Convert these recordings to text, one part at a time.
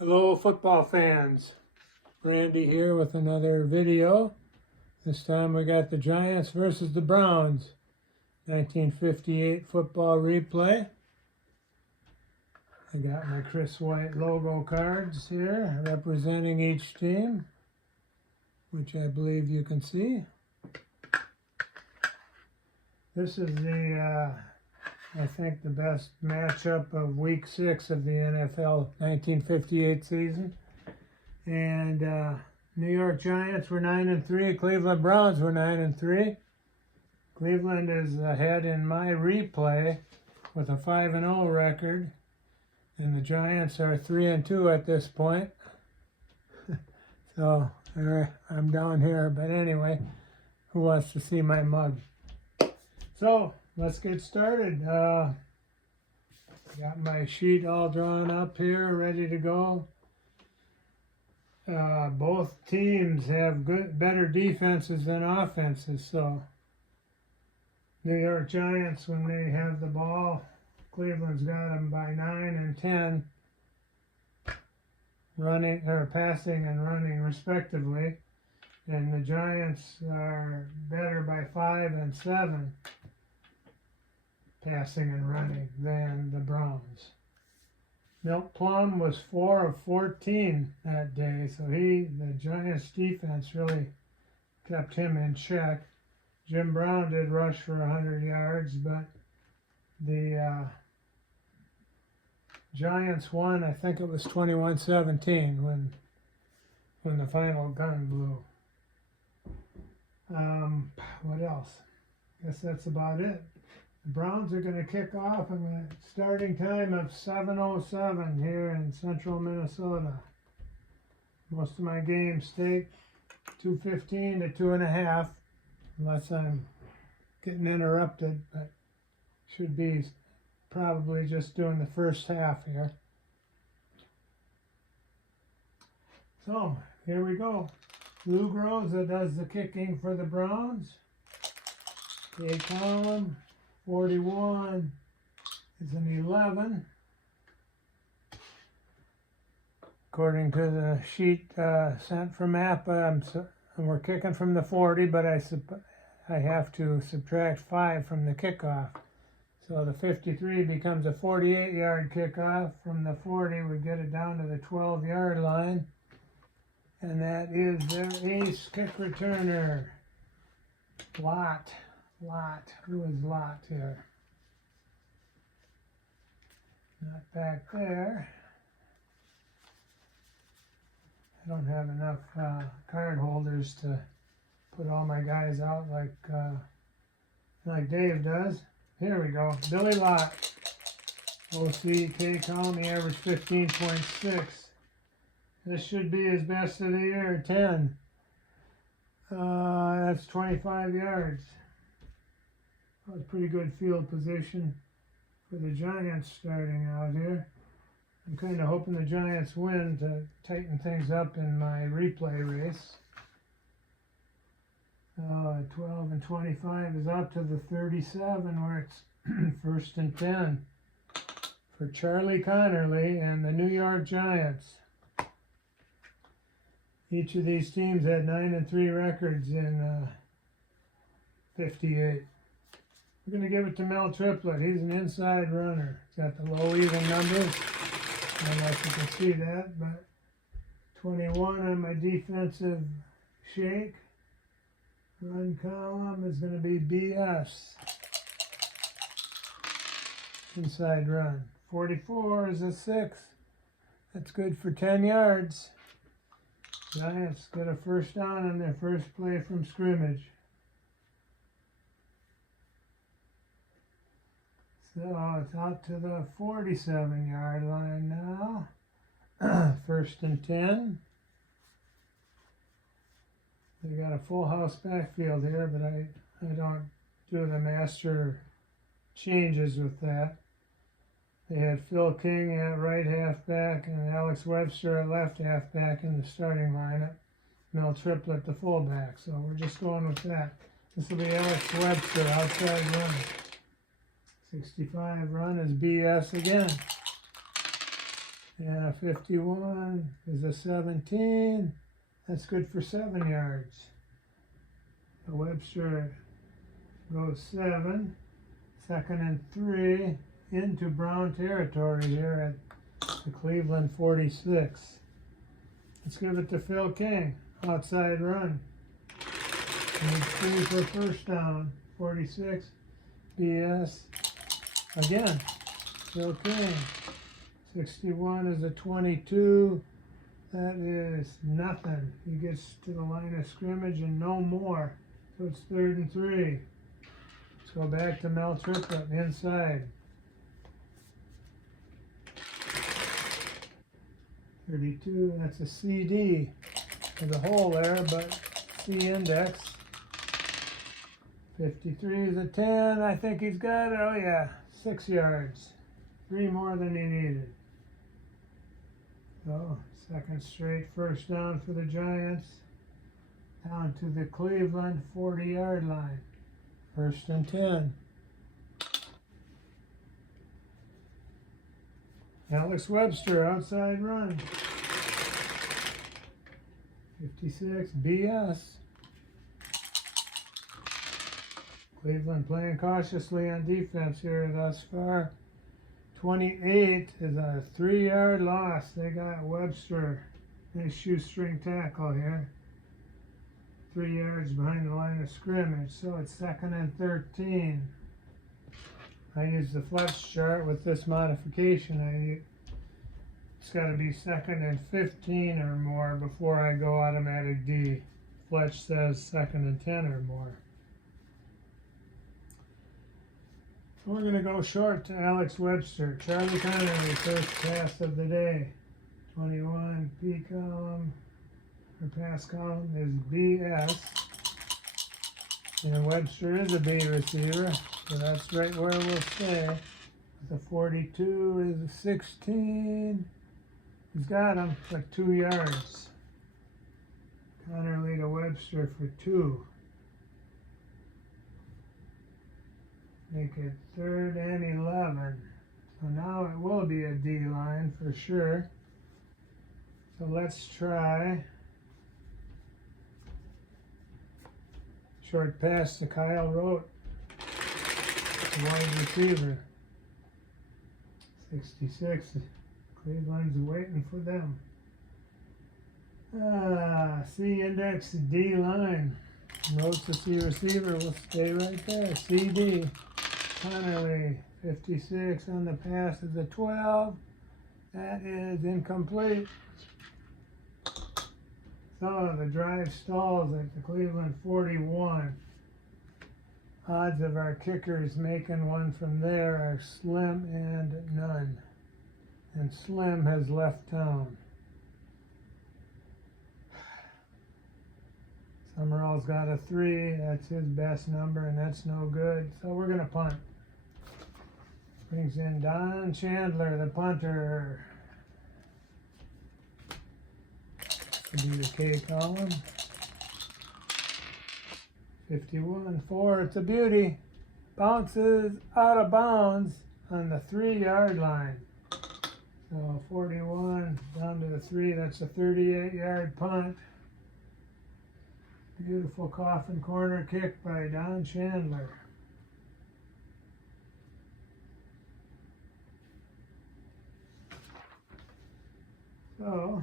Hello football fans, Randy here with another video. This time we got the Giants versus the Browns, 1958 football replay. I got my Chris White logo cards here representing each team, which I believe you can see. This is I think the best matchup of Week 6 of the NFL 1958 season. And New York Giants were 9-3. Cleveland Browns were 9-3. Cleveland is ahead in my replay with a 5-0 record, and the Giants are 3-2 at this point. So I'm down here, but anyway, who wants to see my mug? So let's get started. Got my sheet all drawn up here, ready to go. Both teams have better defenses than offenses. So New York Giants, when they have the ball, Cleveland's got them by 9 and 10, passing and running respectively, and the Giants are better by 5 and 7. Passing and running than the Browns. Milt Plum was 4 of 14 that day, so the Giants defense really kept him in check. Jim Brown did rush for 100 yards, but the Giants won. I think it was 21-17 when the final gun blew. What else? Guess that's about it. The Browns are going to kick off at a starting time of 7:07 here in central Minnesota. Most of my games take 2:15 to 2.5, unless I'm getting interrupted, but should be probably just doing the first half here. So, here we go. Lou Groza does the kicking for the Browns. Jay Collin. 41 is an 11. According to the sheet sent from APBA, we're kicking from the 40, but I have to subtract 5 from the kickoff. So the 53 becomes a 48-yard kickoff. From the 40, we get it down to the 12-yard line. And that is their ace kick returner, Lott. Who is Lott here? Not back there. I don't have enough card holders to put all my guys out like Dave does. Here we go. Billy Lott. OCK column, he averaged 15.6. This should be his best of the year, 10. That's 25 yards. That was a pretty good field position for the Giants starting out here. I'm kind of hoping the Giants win to tighten things up in my replay race. 12 and 25 is up to the 37 where it's 1st and 10 for Charlie Connerly and the New York Giants. Each of these teams had 9-3 records in 58. We're going to give it to Mel Triplett. He's an inside runner. He's got the low even numbers. I don't know if you can see that, but 21 on my defensive shake. Run column is going to be BS. Inside run. 44 is a 6. That's good for 10 yards. Giants get a first down on their first play from scrimmage. So it's out to the 47-yard line now. 1st and 10. They got a full house backfield here, but I don't do the master changes with that. They had Phil King at right halfback and Alex Webster at left halfback in the starting lineup. Mel Triplett the fullback. So we're just going with that. This will be Alex Webster outside running. 65 run is BS again. And a 51 is a 17. That's good for 7 yards. The Webster goes 7. 2nd and 3 into Brown territory here at the Cleveland 46. Let's give it to Phil King. Outside run. Need 3 for first down. 46. BS. Again. Phil King. 61 is a 22. That is nothing. He gets to the line of scrimmage and no more. So it's 3rd and 3. Let's go back to Mel Triplett inside. 32, that's a CD. There's a hole there, but C index. 53 is a 10. I think he's got it. Oh yeah, 6 yards. 3 more than he needed. So, second straight first down for the Giants. Down to the Cleveland 40-yard line. 1st and 10. Alex Webster, outside run. 56, BS. Cleveland playing cautiously on defense here thus far. 28 is a 3-yard loss. They got Webster. Nice shoestring tackle here. 3 yards behind the line of scrimmage. So it's 2nd and 13. I use the Fletch chart with this modification. It's got to be 2nd and 15 or more before I go automatic D. Fletch says 2nd and 10 or more. So we're going to go short to Alex Webster. Charlie Connery, first pass of the day. 21, P column, or pass column is BS. And Webster is a B receiver, so that's right where we'll stay. The 42 is a 16. He's got him, but 2 yards. Connerly to Webster for 2. Make it 3rd and 11. So now it will be a D line for sure. So let's try. Short pass to Kyle Rote, wide receiver. 66. Cleveland's waiting for them. C index D line. Rote's the C receiver will stay right there. CD. Connerly, 56 on the pass is a 12. That is incomplete. So the drive stalls at the Cleveland 41. Odds of our kickers making one from there are slim and none. And Slim has left town. Summerall's got a 3. That's his best number, and that's no good. So we're going to punt. Brings in Don Chandler, the punter. To be the K column. 51-4, it's a beauty. Bounces out of bounds on the 3-yard line. So 41 down to the 3, that's a 38-yard punt. Beautiful coffin corner kick by Don Chandler. So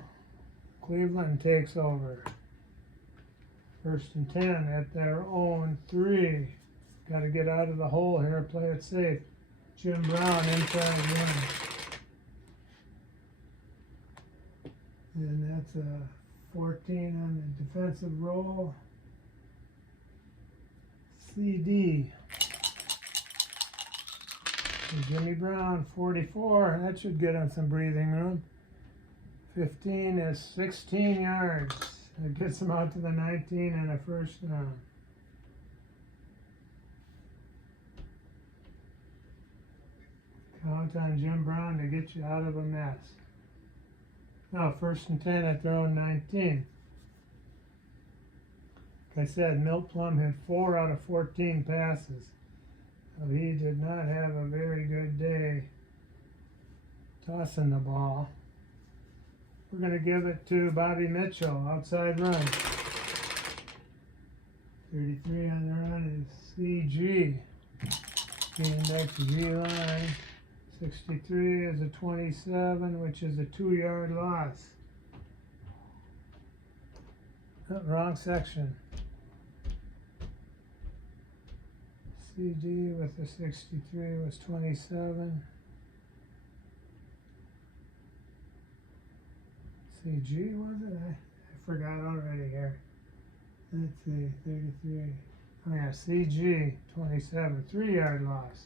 Cleveland takes over. 1st and 10 at their own 3. Got to get out of the hole here, play it safe. Jim Brown inside one. And that's a 14 on the defensive roll. CD. And Jimmy Brown, 44. That should get him some breathing room. 15 is 16 yards. It gets him out to the 19 and a first down. Count on Jim Brown to get you out of a mess. Now 1st and 10 at their own 19. Like I said, Milt Plum hit 4 out of 14 passes. So he did not have a very good day tossing the ball. we're going to give it to Bobby Mitchell, outside run. 33 on the run is CG. The index G line. 63 is a 27, which is a 2-yard loss. Oh, wrong section. CG with the 63 was 27. CG was it? I forgot already here. Let's see, 33. Oh yeah, CG 27, 3-yard loss.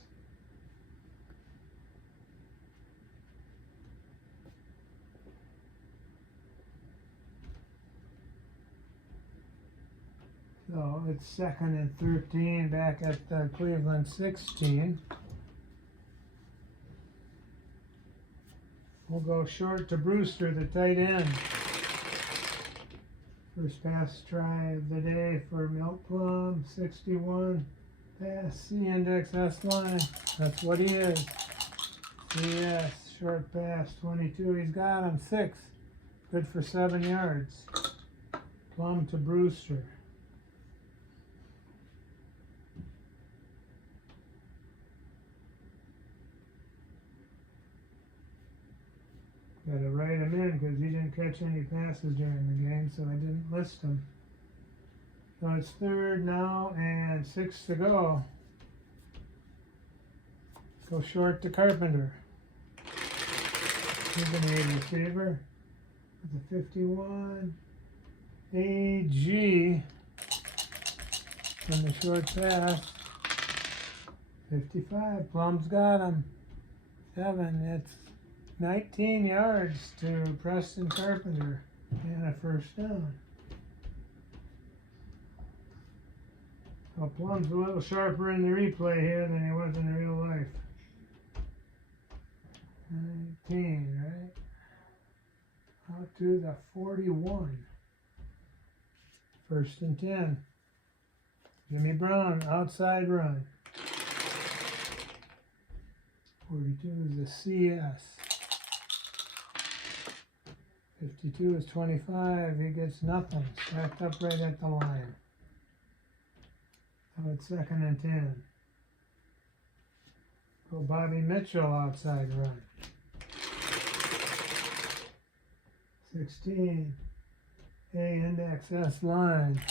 So it's 2nd and 13 back at the Cleveland 16. We'll go short to Brewster, the tight end. First pass try of the day for Milk Plum, 61. Pass, C index, S line. That's what he is. CS, short pass, 22. He's got him, 6. Good for 7 yards. Plum to Brewster. Got to write him in because he didn't catch any passes during the game, so I didn't list him. So it's 3rd now and 6 to go. Go short to Carpenter. He's an A receiver with the 51. AG from the short pass. 55. Plum's got him. 7. It's 19 yards to Preston Carpenter and a first down. Well, Plum's a little sharper in the replay here than he was in real life. 19, right? Out to the 41. 1st and 10. Jimmy Brown, outside run. 42 is a CS. 52 is 25. He gets nothing. Stacked up right at the line. So it's 2nd and 10. Go Bobby Mitchell, outside run. 16. A index, S line.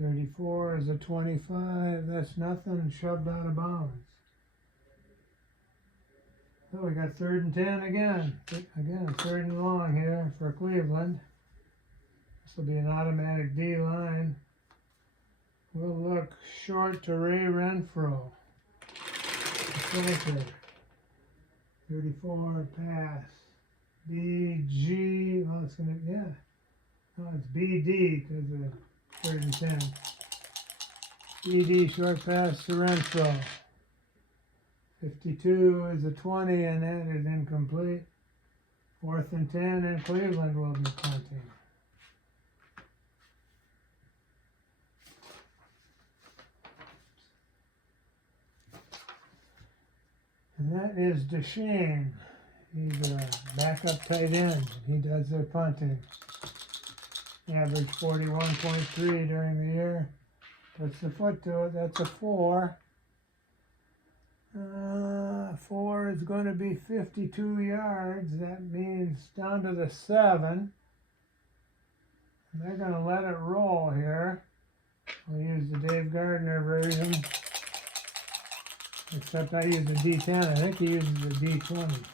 34 is a 25. That's nothing. Shoved out of bounds. So we got 3rd and 10 again. Again, 3rd and long here for Cleveland. This will be an automatic D line. We'll look short to Ray Renfro. Center. 34 pass. BG. Well, it's gonna, yeah. No, it's BD because of 3rd and 10. BD short pass to Renfro. 52 is a 20, and that is incomplete. 4th and 10, and Cleveland will be punting. And that is Deshane. He's a backup tight end. He does their punting. Average 41.3 during the year. Puts the foot to it. That's a 4. 4 is going to be 52 yards. That means down to the 7. And they're going to let it roll here. We'll use the Dave Gardner version. Except I use the D10. I think he uses the D20.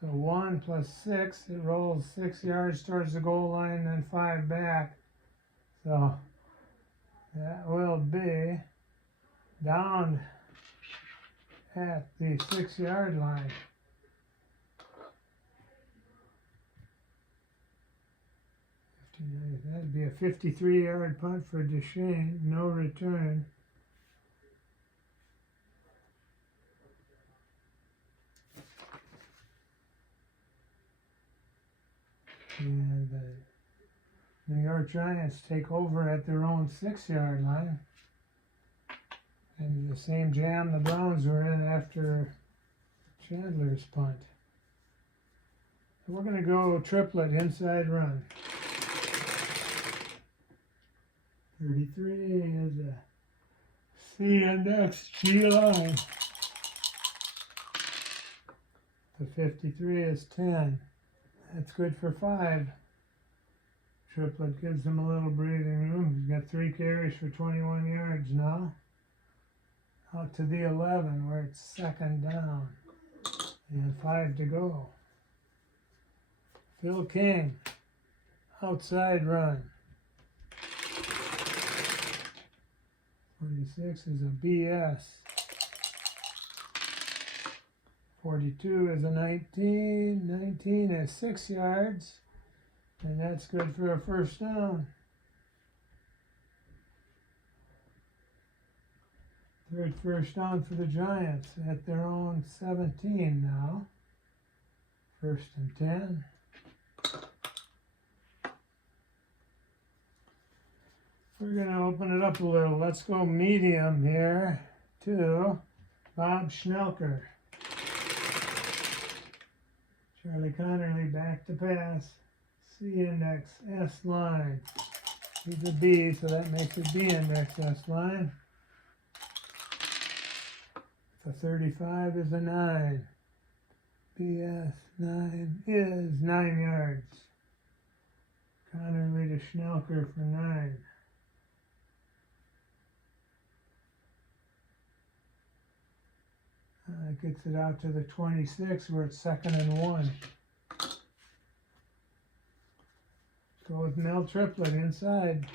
So 1 plus 6, it rolls 6 yards towards the goal line, then 5 back. So that will be down at the 6-yard line. That'd be a 53-yard punt for Deshane, no return. And the New York Giants take over at their own 6-yard line. And the same jam the Browns were in after Chandler's punt. We're going to go triplet inside run. 33 is a C index G line. The 53 is 10. That's good for 5. Triplet gives him a little breathing room. He's got 3 carries for 21 yards now. Out to the 11 where it's second down. And 5 to go. Phil King, outside run. 46 is a BS. 42 is a 19. 19 is 6 yards. And that's good for a first down. Third first down for the Giants at their own 17 now. 1st and 10. We're going to open it up a little. Let's go medium here to Bob Schnelker. Charlie Connerly back to pass. C index S line. He's a B, so that makes it B index S line. The 35 is a 9. BS 9 is 9 yards. Connerly to Schnelker for 9. Gets it out to the 26 where it's 2nd and 1. Go with Mel Triplet inside.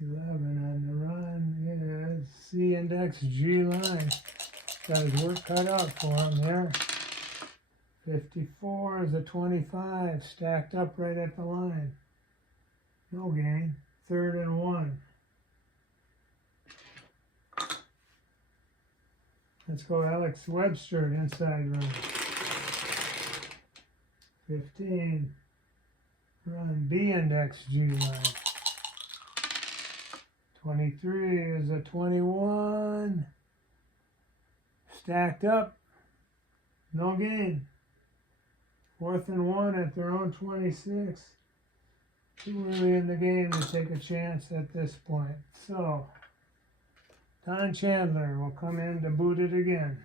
11 on the run is C index G line. Got his work cut out for him there. 54 is a 25, stacked up right at the line. No gain. 3rd and 1. Let's go Alex Webster inside run. 15. Run B index G line. 23 is a 21. Stacked up. No gain. 4th and 1 at their own 26. Too early in the game to take a chance at this point. So, Don Chandler will come in to boot it again.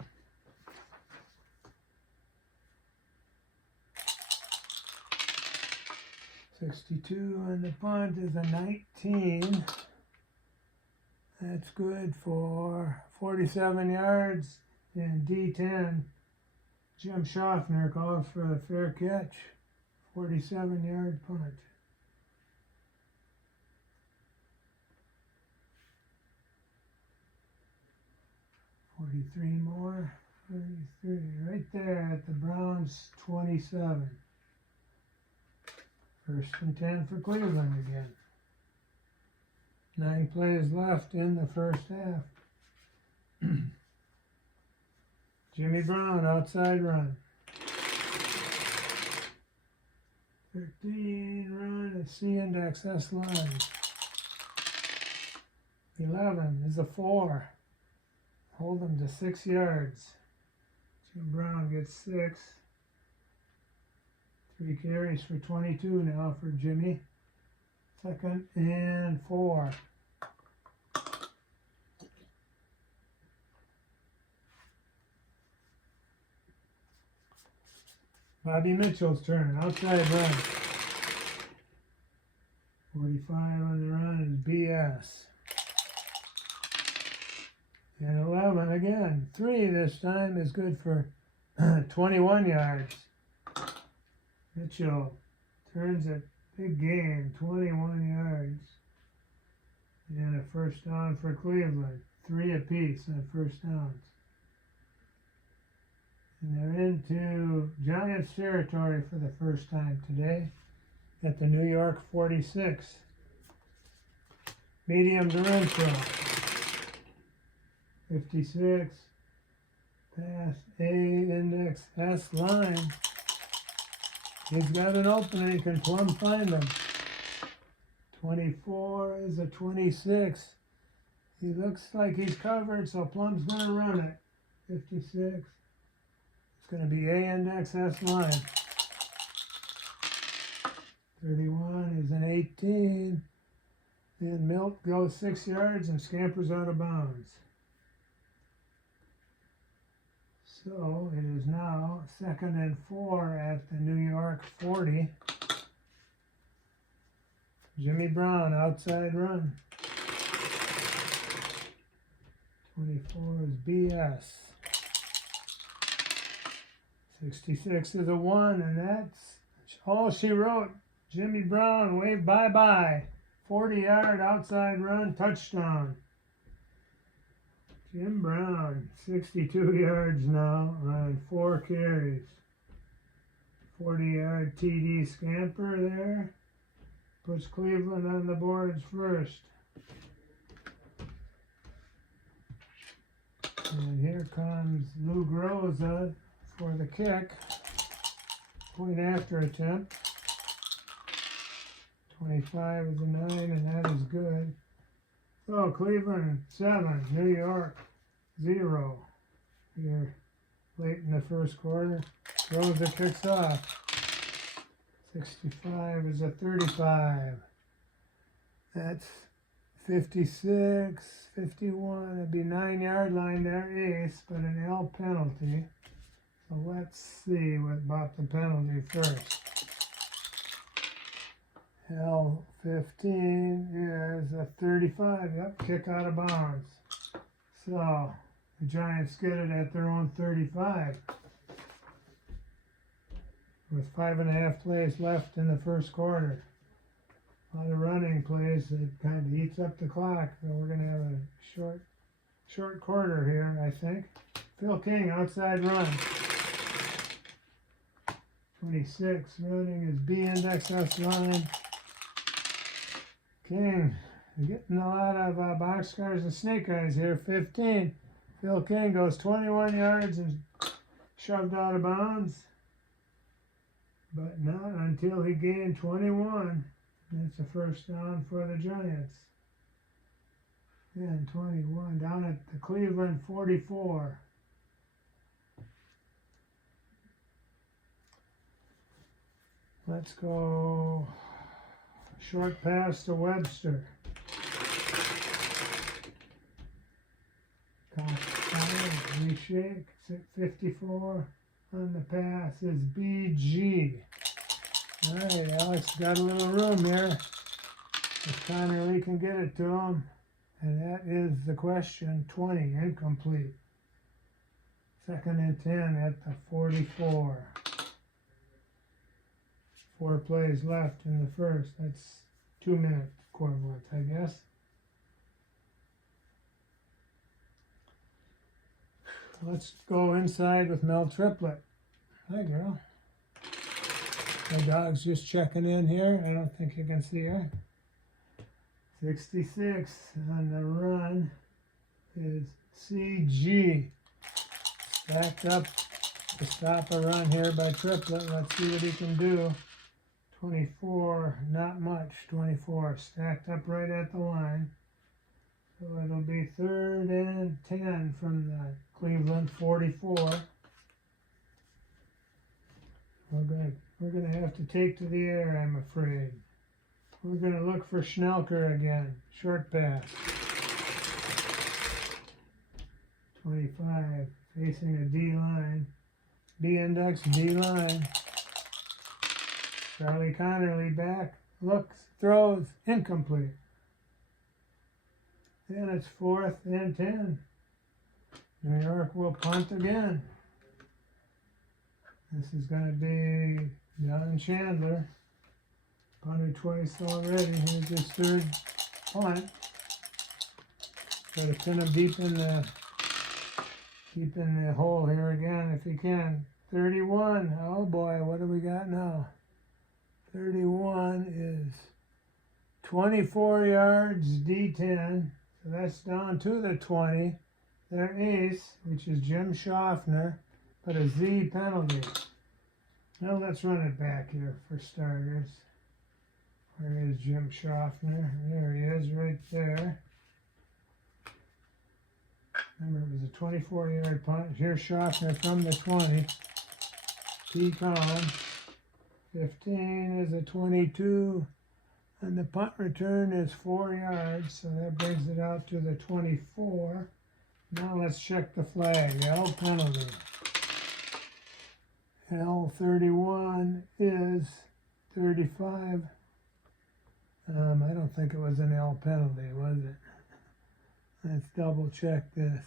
62 on the punt is a 19. That's good for 47 yards. And D10, Jim Schaffner calls for the fair catch. 47-yard punt. 43 more. 33, right there at the Browns 27. 1st and 10 for Cleveland again. 9 plays left in the first half. Jimmy Brown, outside run. 13, run at C index S line. 11 is a 4. Hold them to 6 yards. Jim Brown gets 6. 3 carries for 22 now for Jimmy. 2nd and 4. Bobby Mitchell's turn, outside run. 45 on the run is BS. And 11 again. 3 this time is good for 21 yards. Mitchell turns it, big gain, 21 yards. And a first down for Cleveland. 3 apiece on first downs. And they're into Giants territory for the first time today at the New York 46. Medium to Renfro. 56. Pass A index S line. He's got an opening, can Plum find him? 24 is a 26. He looks like he's covered, so Plum's going to run it. 56. It's going to be A index S line. 31 is an 18. And Milt goes 6 yards and scampers out of bounds. So it is now 2nd and 4 at the New York 40. Jimmy Brown, outside run. 24 is BS. 66 is a 1, and that's all she wrote. Jimmy Brown, wave bye-bye. 40-yard outside run, touchdown. Jim Brown, 62 yards now on 4 carries. 40-yard TD scamper there. Puts Cleveland on the boards first. And here comes Lou Groza for the kick. Point after attempt. 25 is a 9, and that is good. So Cleveland 7, New York 0. Here late in the first quarter. Groza kicks off. 65 is a 35. That's 56, 51. It'd be 9-yard line there, ace, but an L penalty. So let's see what about the penalty first. L15 is a 35. Yep, kick out of bounds. So the Giants get it at their own 35. With 5.5 plays left in the first quarter. A lot of running plays that kind of eats up the clock. So we're going to have a short quarter here, I think. Phil King, outside run. 26, running is B index S line. King, getting a lot of boxcars and snake eyes here. 15, Phil King goes 21 yards and shoved out of bounds. But not until he gained 21. That's a first down for the Giants. And 21 down at the Cleveland 44. Let's go short pass to Webster. Reshake, 54. On the pass is BG. All right, Alex got a little room here. If Connor Lee can get it to him. And that is the question, 20, incomplete. 2nd and 10 at the 44. 4 plays left in the first. That's 2-minute equivalent, I guess. Let's go inside with Mel Triplett. Hi, girl. My dog's just checking in here. I don't think you can see her. 66 on the run is CG. Stacked up to stop a run here by Triplett. Let's see what he can do. 24, not much. 24 stacked up right at the line. So it'll be 3rd and 10 from the Cleveland 44. We're gonna have to take to the air, I'm afraid. We're gonna look for Schnelker again. Short pass. 25 facing a D line. B index D line. Charlie Connerly back. Looks, throws, incomplete. And it's 4th and 10. New York will punt again. This is going to be John Chandler. Punted twice already. Here's his 3rd punt. Got to pin him deep in the hole here again if he can. 31. Oh boy, what do we got now? 31 is 24 yards D10. So that's down to the 20. Their ace, which is Jim Schaffner, but a Z penalty. Now let's run it back here for starters. Where is Jim Schaffner? There he is, right there. Remember, it was a 24-yard punt. Here's Schaffner from the 20. T column. 15 is a 22, and the punt return is 4 yards, so that brings it out to the 24. Now let's check the flag. L penalty. L31 is 35. I don't think it was an L penalty, was it? Let's double check this.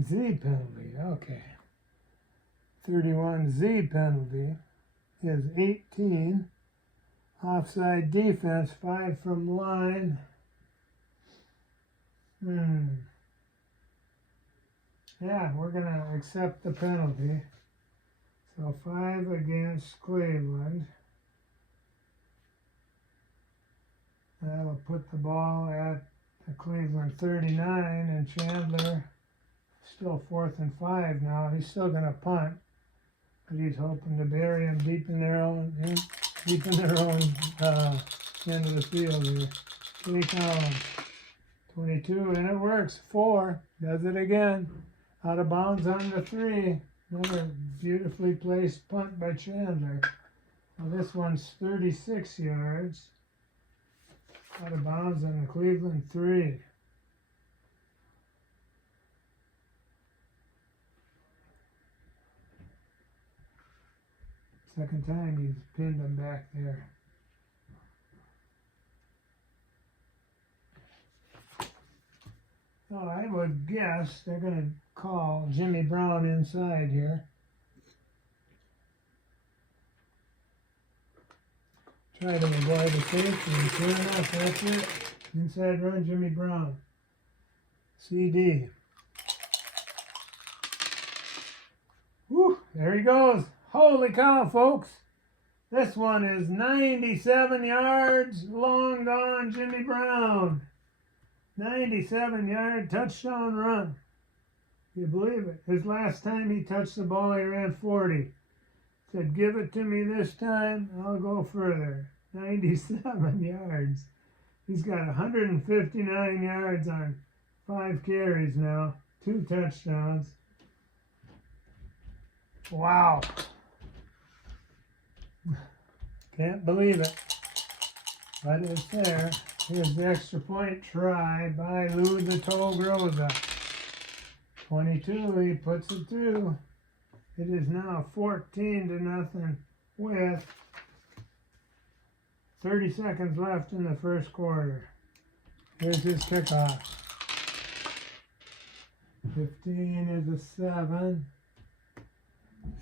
Z penalty, okay. 31 Z penalty is 18. Offside defense, 5 from line. Yeah, we're going to accept the penalty. So 5 against Cleveland. That'll put the ball at the Cleveland 39, and Chandler still 4th and 5 now. He's still going to punt, but he's hoping to bury him deep in their own end of the field here. Three column, 22, and it works. 4 does it again. Out of bounds on the 3. Another beautifully placed punt by Chandler. Well, this one's 36 yards. Out of bounds on the Cleveland 3. Second time he's pinned him back there. Oh, I would guess they're going to call Jimmy Brown inside here. Try to avoid the safety, and sure enough, that's it. Inside run, Jimmy Brown. CD. Whew, there he goes. Holy cow, folks. This one is 97 yards, long gone, Jimmy Brown. 97-yard touchdown run. You believe it? His last time he touched the ball, he ran 40. Said, give it to me this time, I'll go further. 97 yards. He's got 159 yards on 5 carries now. 2 touchdowns. Wow. Can't believe it. But it's there. Here's the extra point try by Lou the Toe Groza. 22, he puts it through. It is now 14-0 with 30 seconds left in the first quarter. Here's his kickoff. 15 is a 7.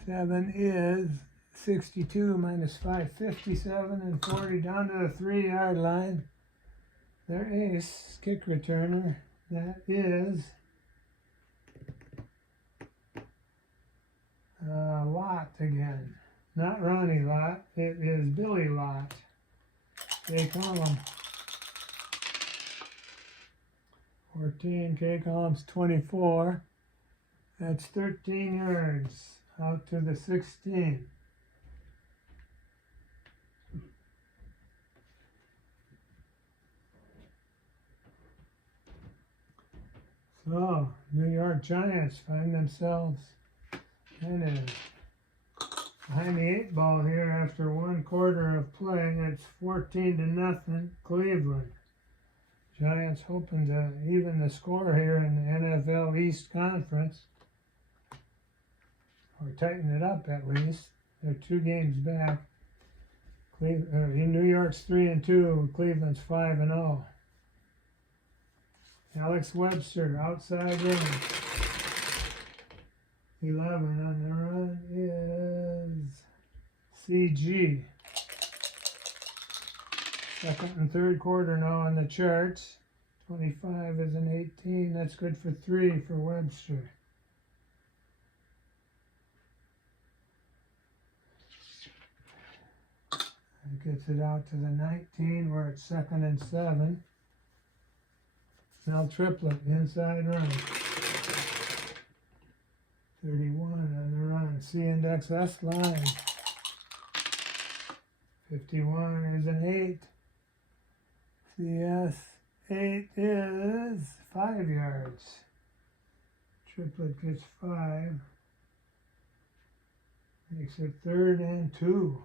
7 is 62 minus 5, 57, and 40 down to the 3-yard line. Their ace kick returner, that is Lott again. Not Ronnie Lott, it is Billy Lott. K column 14, K columns 24. That's 13 yards out to the 16. So, New York Giants find themselves kind of behind the 8 ball here after 1 quarter of play. It's 14-0 Cleveland. Giants hoping to even the score here in the NFL East Conference. Or tighten it up at least. They're 2 games back. New York's 3-2, Cleveland's 5-0. Alex Webster, outside run. 11 on the run is CG. Second and third quarter now on the charts. 25 is an 18. That's good for 3 for Webster. That gets it out to the 19 where it's 2nd and 7. Now triplet, inside run. 31 on the run. C index S line. 51 is an 8. CS 8 is 5 yards. Triplet gets 5. Makes it 3rd and 2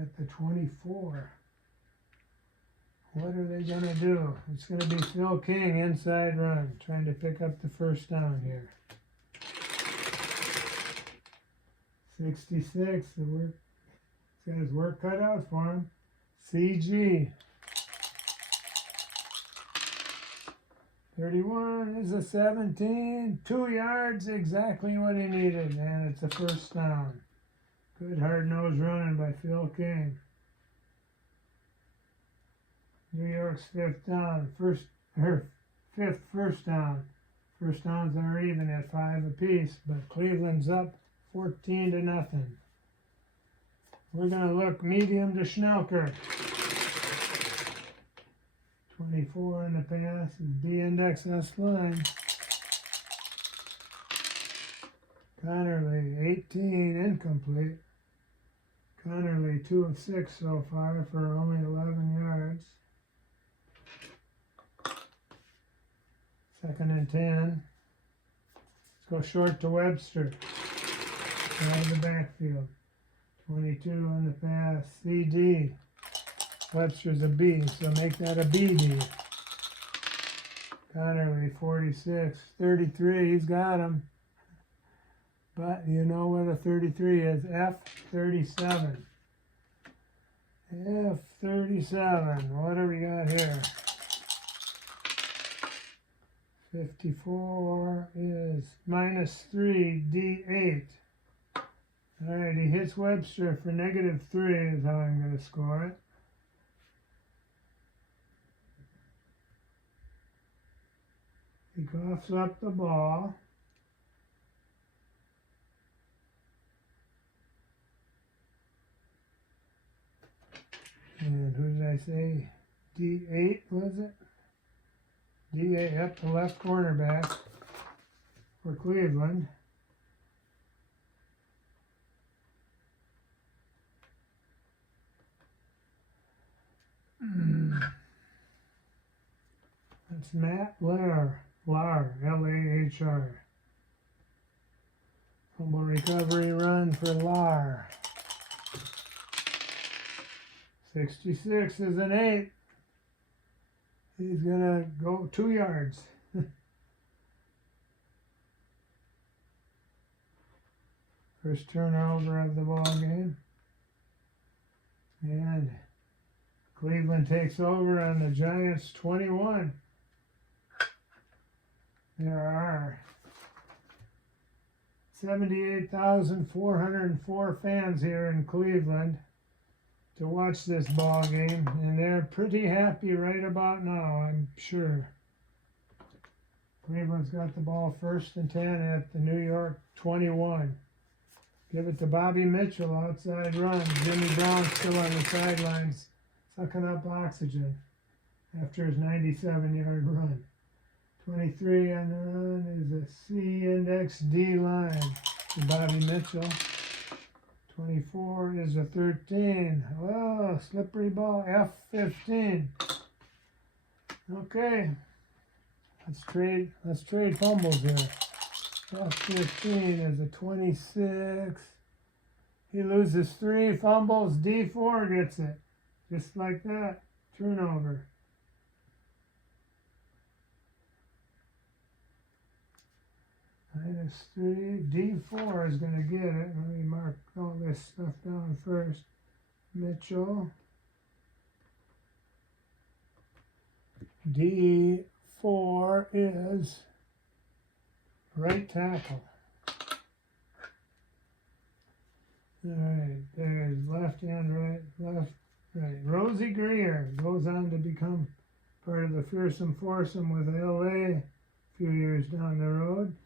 at the 24. What are they going to do? It's going to be Phil King, inside run, trying to pick up the first down here. 66, the work, he's got his work cut out for him. CG. 31 is a 17. 2 yards, exactly what he needed, and it's a first down. Good hard-nosed running by Phil King. New York's 5th down. Fifth first down. First downs are even at 5 apiece, but Cleveland's up 14-0. We're going to look medium to Schnelker. 24 in the pass is B index S line. Connerly 18 incomplete. Connerly 2 of 6 so far for only 11 yards. 2nd and 10. Let's go short to Webster. Out of the backfield. 22 on the pass. CD. Webster's a B, so make that a BD. Connerly 46. 33, he's got him. But you know what a 33 is. F37. F37. What do we got here? 54 is -3, D8. All right, he hits Webster for -3 is how I'm going to score it. He coughs up the ball. And who did I say? D8 was it? D8 up the left cornerback for Cleveland. That's Matt Lahr, L-A-H-R. Fumble recovery run for Lahr. 66 is an 8. He's going to go 2 yards. First turnover of the ball game. And Cleveland takes over on the Giants 21. There are 78,404 fans here in Cleveland to watch this ball game, and they're pretty happy right about now, I'm sure. Cleveland's got the ball 1st and 10 at the New York 21. Give it to Bobby Mitchell, outside run. Jimmy Brown still on the sidelines, sucking up oxygen after his 97-yard run. 23 on the run is a C index D line to Bobby Mitchell. 24 is a 13. Oh, slippery ball. F15. Okay. Let's trade fumbles here. F15 is a 26. He loses 3 fumbles. D4 gets it. Just like that. Turnover. -3. D4 is going to get it. Let me mark all this stuff down first. Mitchell. D4 is right tackle. All right, there's left and right, left, right. Rosie Greer goes on to become part of the fearsome foursome with LA a few years down the road.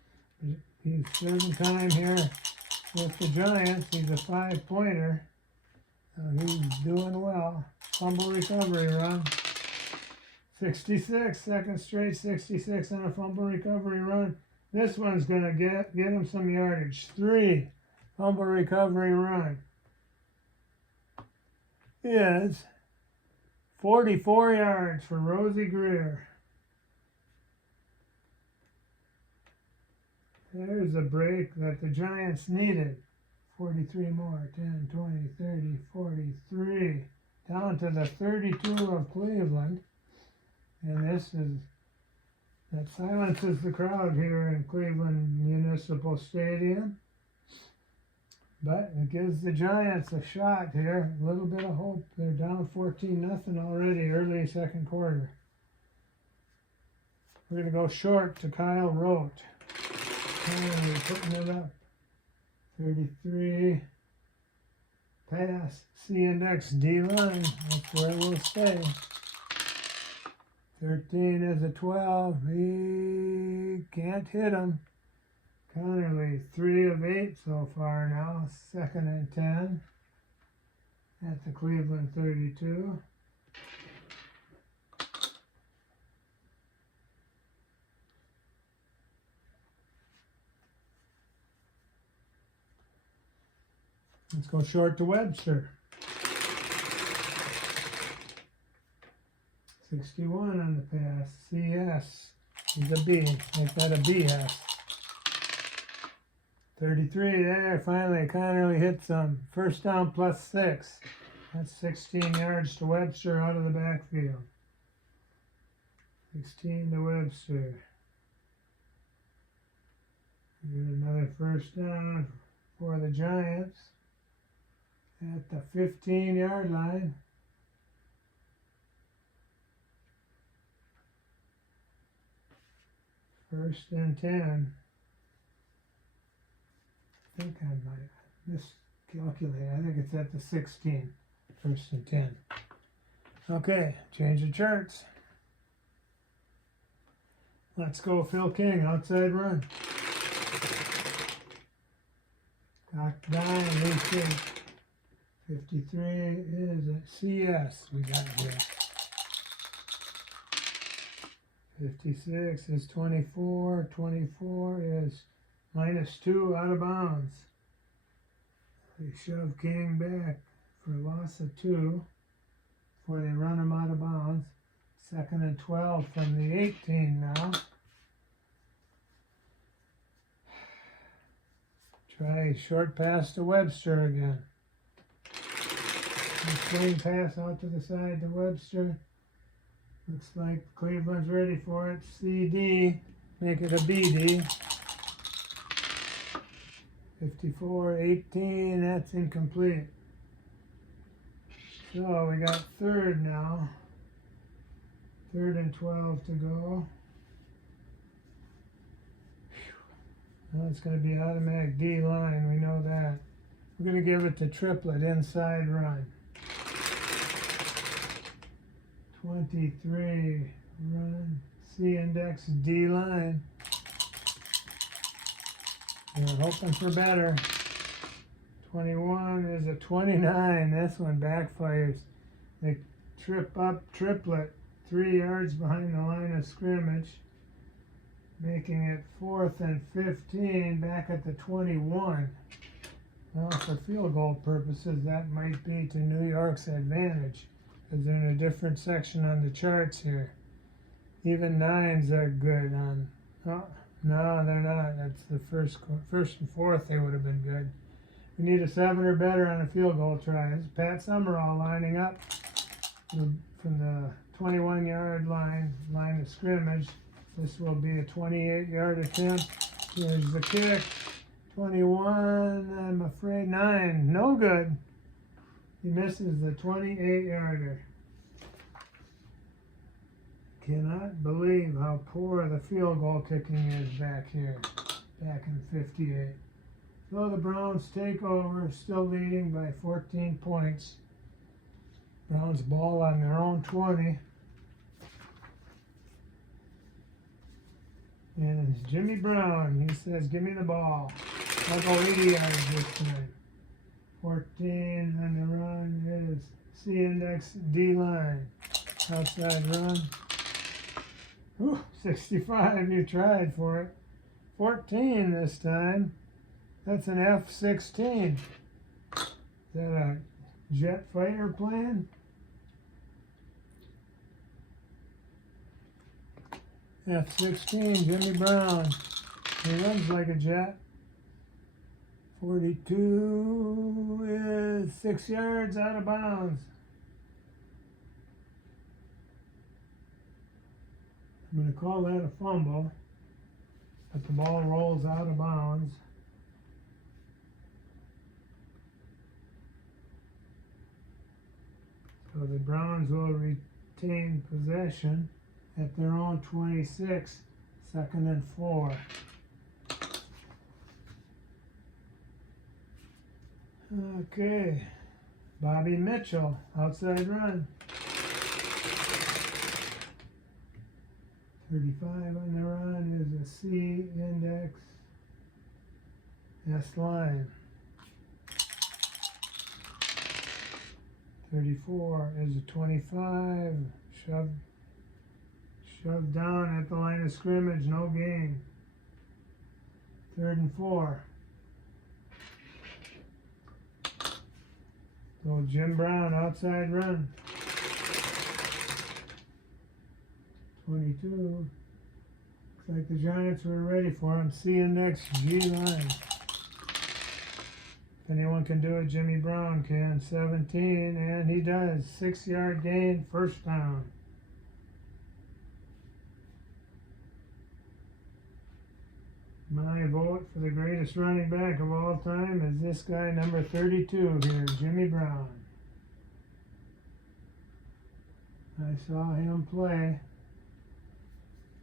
He's serving time here with the Giants. He's a 5-pointer. He's doing well. Fumble recovery run. 66, second straight 66 on a fumble recovery run. This one's going to get him some yardage. 3, fumble recovery run is 44 yards for Rosie Greer. There's a break that the Giants needed. 43 more, 10, 20, 30, 43. Down to the 32 of Cleveland. And that silences the crowd here in Cleveland Municipal Stadium. But it gives the Giants a shot here, a little bit of hope. They're down 14-0 already, early second quarter. We're going to go short to Kyle Rote. We're putting it up. 33. Pass. C-index D-line. That's where we'll stay. 13 is a 12. He can't hit him. Connerly, 3 of 8 so far now. 2nd and 10 at the Cleveland 32. Let's go short to Webster. 61 on the pass. CS is a B. Make that a BS. 33 there. Finally, Connerly hits some. First down +6. That's 16 yards to Webster out of the backfield. 16 to Webster. Another first down for the Giants at the 15-yard line. First and 10. I think I might miscalculate. I think it's at the 16. First and 10. Okay, change the charts. Let's go Phil King, outside run. Cock down, loose shape. 53 is a CS we got here. 56 is 24. 24 is -2 out of bounds. They shove King back for a loss of 2 before they run him out of bounds. 2nd and 12 from the 18 now. Try a short pass to Webster again. Swing pass out to the side to Webster. Looks like Cleveland's ready for it. CD, make it a BD. 54-18, that's incomplete. So we got 3rd now. 3rd and 12 to go. Well, it's going to be automatic D line, we know that. We're going to give it to Triplet, inside run. 23, run, C-index D line. We're hoping for better. 21 is a 29. This one backfires. They trip up Triplet 3 yards behind the line of scrimmage, making it 4th and 15 back at the 21. Well, for field goal purposes, that might be to New York's advantage, because they're in a different section on the charts here. Even 9s are good on. Oh, no, they're not. That's the first and 4th. They would have been good. We need a 7 or better on a field goal try. This is Pat Summerall lining up from the 21-yard line of scrimmage. This will be a 28-yard attempt. Here's the kick. 21, I'm afraid 9. No good. He misses the 28-yarder. Cannot believe how poor the field goal kicking is back here, back in 58. So the Browns take over, still leading by 14 points. Browns ball on their own 20. And it's Jimmy Brown. He says, give me the ball. I'll go 80 yards this time. 14 on the run is C-index D-line. Outside run. Ooh, 65, you tried for it. 14 this time. That's an F-16. Is that a jet fighter plane? F-16, Jimmy Brown. He runs like a jet. 42 is 6 yards out of bounds. I'm going to call that a fumble, but the ball rolls out of bounds. So the Browns will retain possession at their own 26, 2nd and 4. Okay, Bobby Mitchell, outside run. 35 on the run is a C index S line. 34 is a 25, shoved down at the line of scrimmage, no gain. 3rd and 4. So Jim Brown, outside run. 22. Looks like the Giants were ready for him. C index G line. If anyone can do it, Jimmy Brown can. 17, and he does. 6-yard gain, 1st down. My vote for the greatest running back of all time is this guy, number 32 here, Jimmy Brown. I saw him play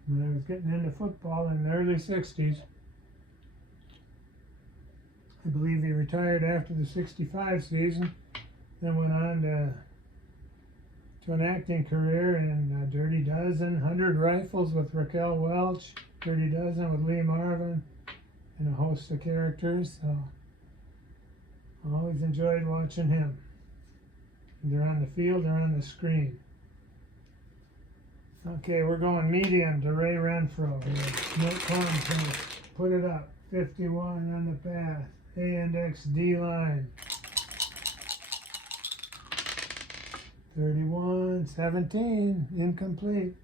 when I was getting into football in the early 60s. I believe he retired after the 65 season, then went on to an acting career in Dirty Dozen, 100 Rifles with Raquel Welch, Dirty Dozen with Lee Marvin, and a host of characters. So I always enjoyed watching him, either on the field or on the screen. Okay, we're going medium to Ray Renfro here. Milt Combs going to put it up. 51 on the pass. A index D line. 31, 17, incomplete.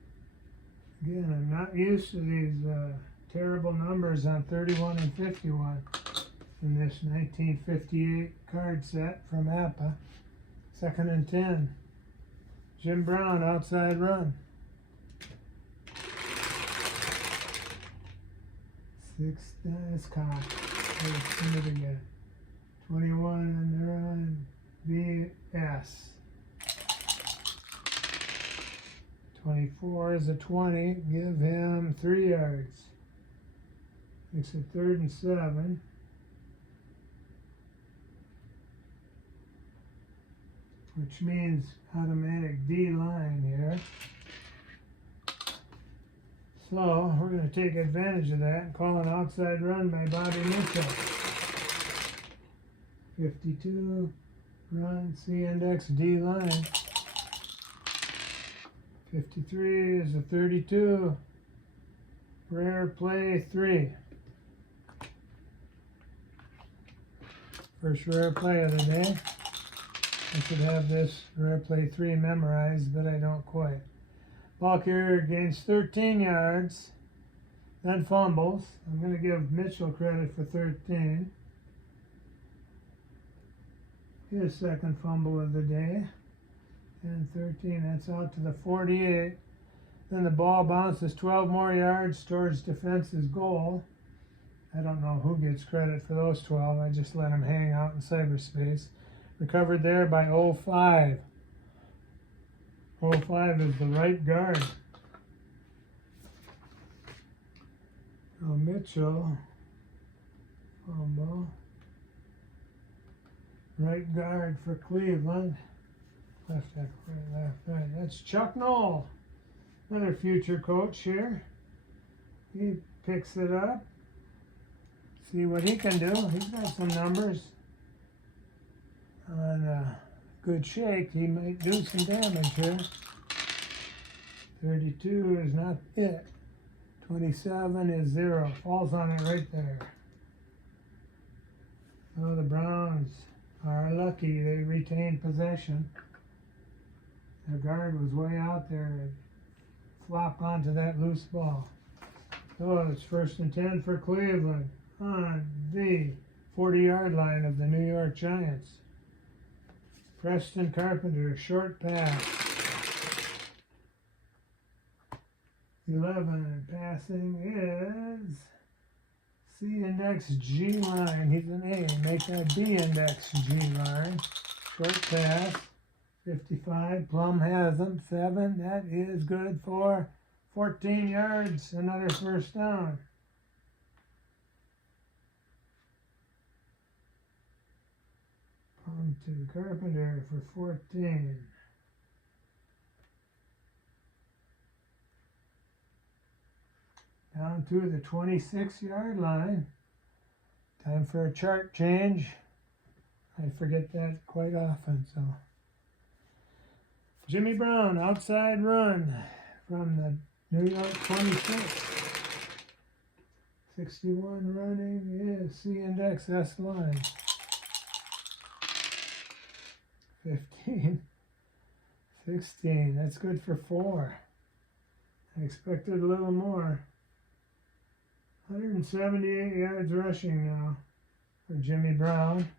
Again, I'm not used to these terrible numbers on 31 and 51 in this 1958 card set from APBA. 2nd and 10. Jim Brown, outside run. 6, that's cocked. Let's see it again. 21 on the run. BS. 24 is a 20. Give him 3 yards. Makes it 3rd and 7. Which means automatic D line here. So we're going to take advantage of that and call an outside run by Bobby Mitchell. 52, run, C index D line. 53 is a 32, rare play 3. First rare play of the day. I should have this rare play 3 memorized, but I don't quite. Ball carrier gains 13 yards, then fumbles. I'm going to give Mitchell credit for 13. His 2nd fumble of the day. And 13, that's out to the 48. Then the ball bounces 12 more yards towards defense's goal. I don't know who gets credit for those 12. I just let them hang out in cyberspace. Recovered there by 05. 05 is the right guard. Mitchell, fumble. Right guard for Cleveland. Left tackle, right, left, right. That's Chuck Noll, another future coach here. He picks it up. See what he can do. He's got some numbers. On a good shake, he might do some damage here. 32 is not it. 27 is 0. Falls on it right there. So the Browns are lucky. They retained possession. Their guard was way out there. It flopped onto that loose ball. So it's 1st and 10 for Cleveland on the 40-yard line of the New York Giants. Preston Carpenter, short pass. 11, passing is C index G line. He's an A. Make that B index G line. Short pass. 55. Plum has him. 7. That is good for 14 yards. Another 1st down. Plum to Carpenter for 14. Down to the 26-yard line. Time for a chart change. I forget that quite often, so. Jimmy Brown, outside run from the New York 26. 61 running is C index S line. 15. 16. That's good for 4. I expected a little more. 178 yards rushing now for Jimmy Brown.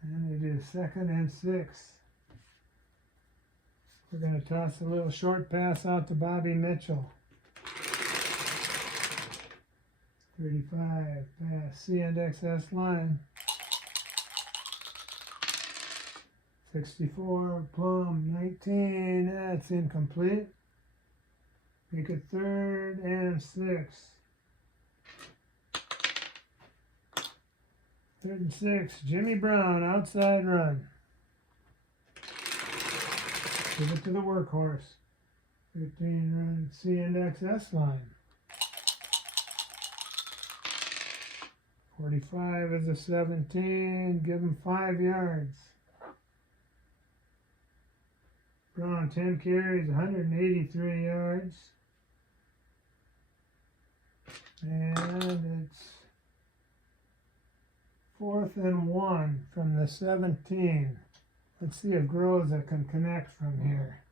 And it is 2nd and 6. We're going to toss a little short pass out to Bobby Mitchell. 35, pass, C index S line. 64, Plum, 19, that's incomplete. Make it 3rd and 6. 3rd and 6, Jimmy Brown, outside run. Give it to the workhorse. 15 run, C index S line. 45 is a 17, give him 5 yards. Brown, 10 carries, 183 yards. And it's 4th and 1 from the 17. Let's see if Groza can connect from here.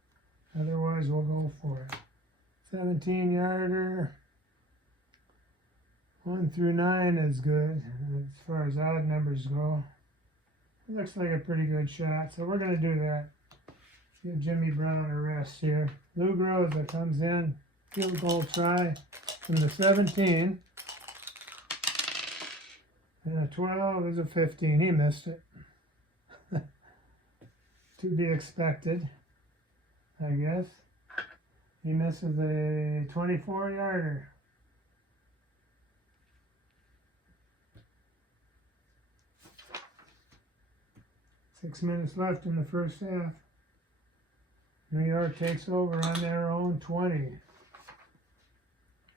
Otherwise, we'll go for it. 17-yarder. 1 through 9 is good as far as odd numbers go. It looks like a pretty good shot, so we're going to do that. Give Jimmy Brown a rest here. Lou Groza comes in. Field goal try from the 17. And a 12 is a 15. He missed it. To be expected, I guess. He misses a 24-yarder. Six minutes left in the first half. New York takes over on their own 20.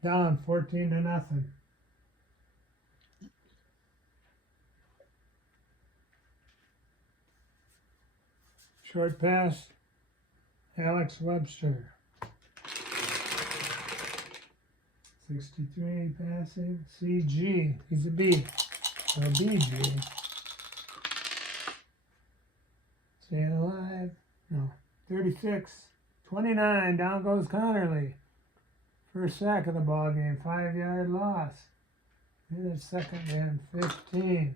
Down 14-0. Short pass, Alex Webster. 63 passing, CG, he's a B, or a BG. Staying alive, no, 36, 29, down goes Connerly. First sack of the ball game, 5-yard loss. And it's 2nd and 15.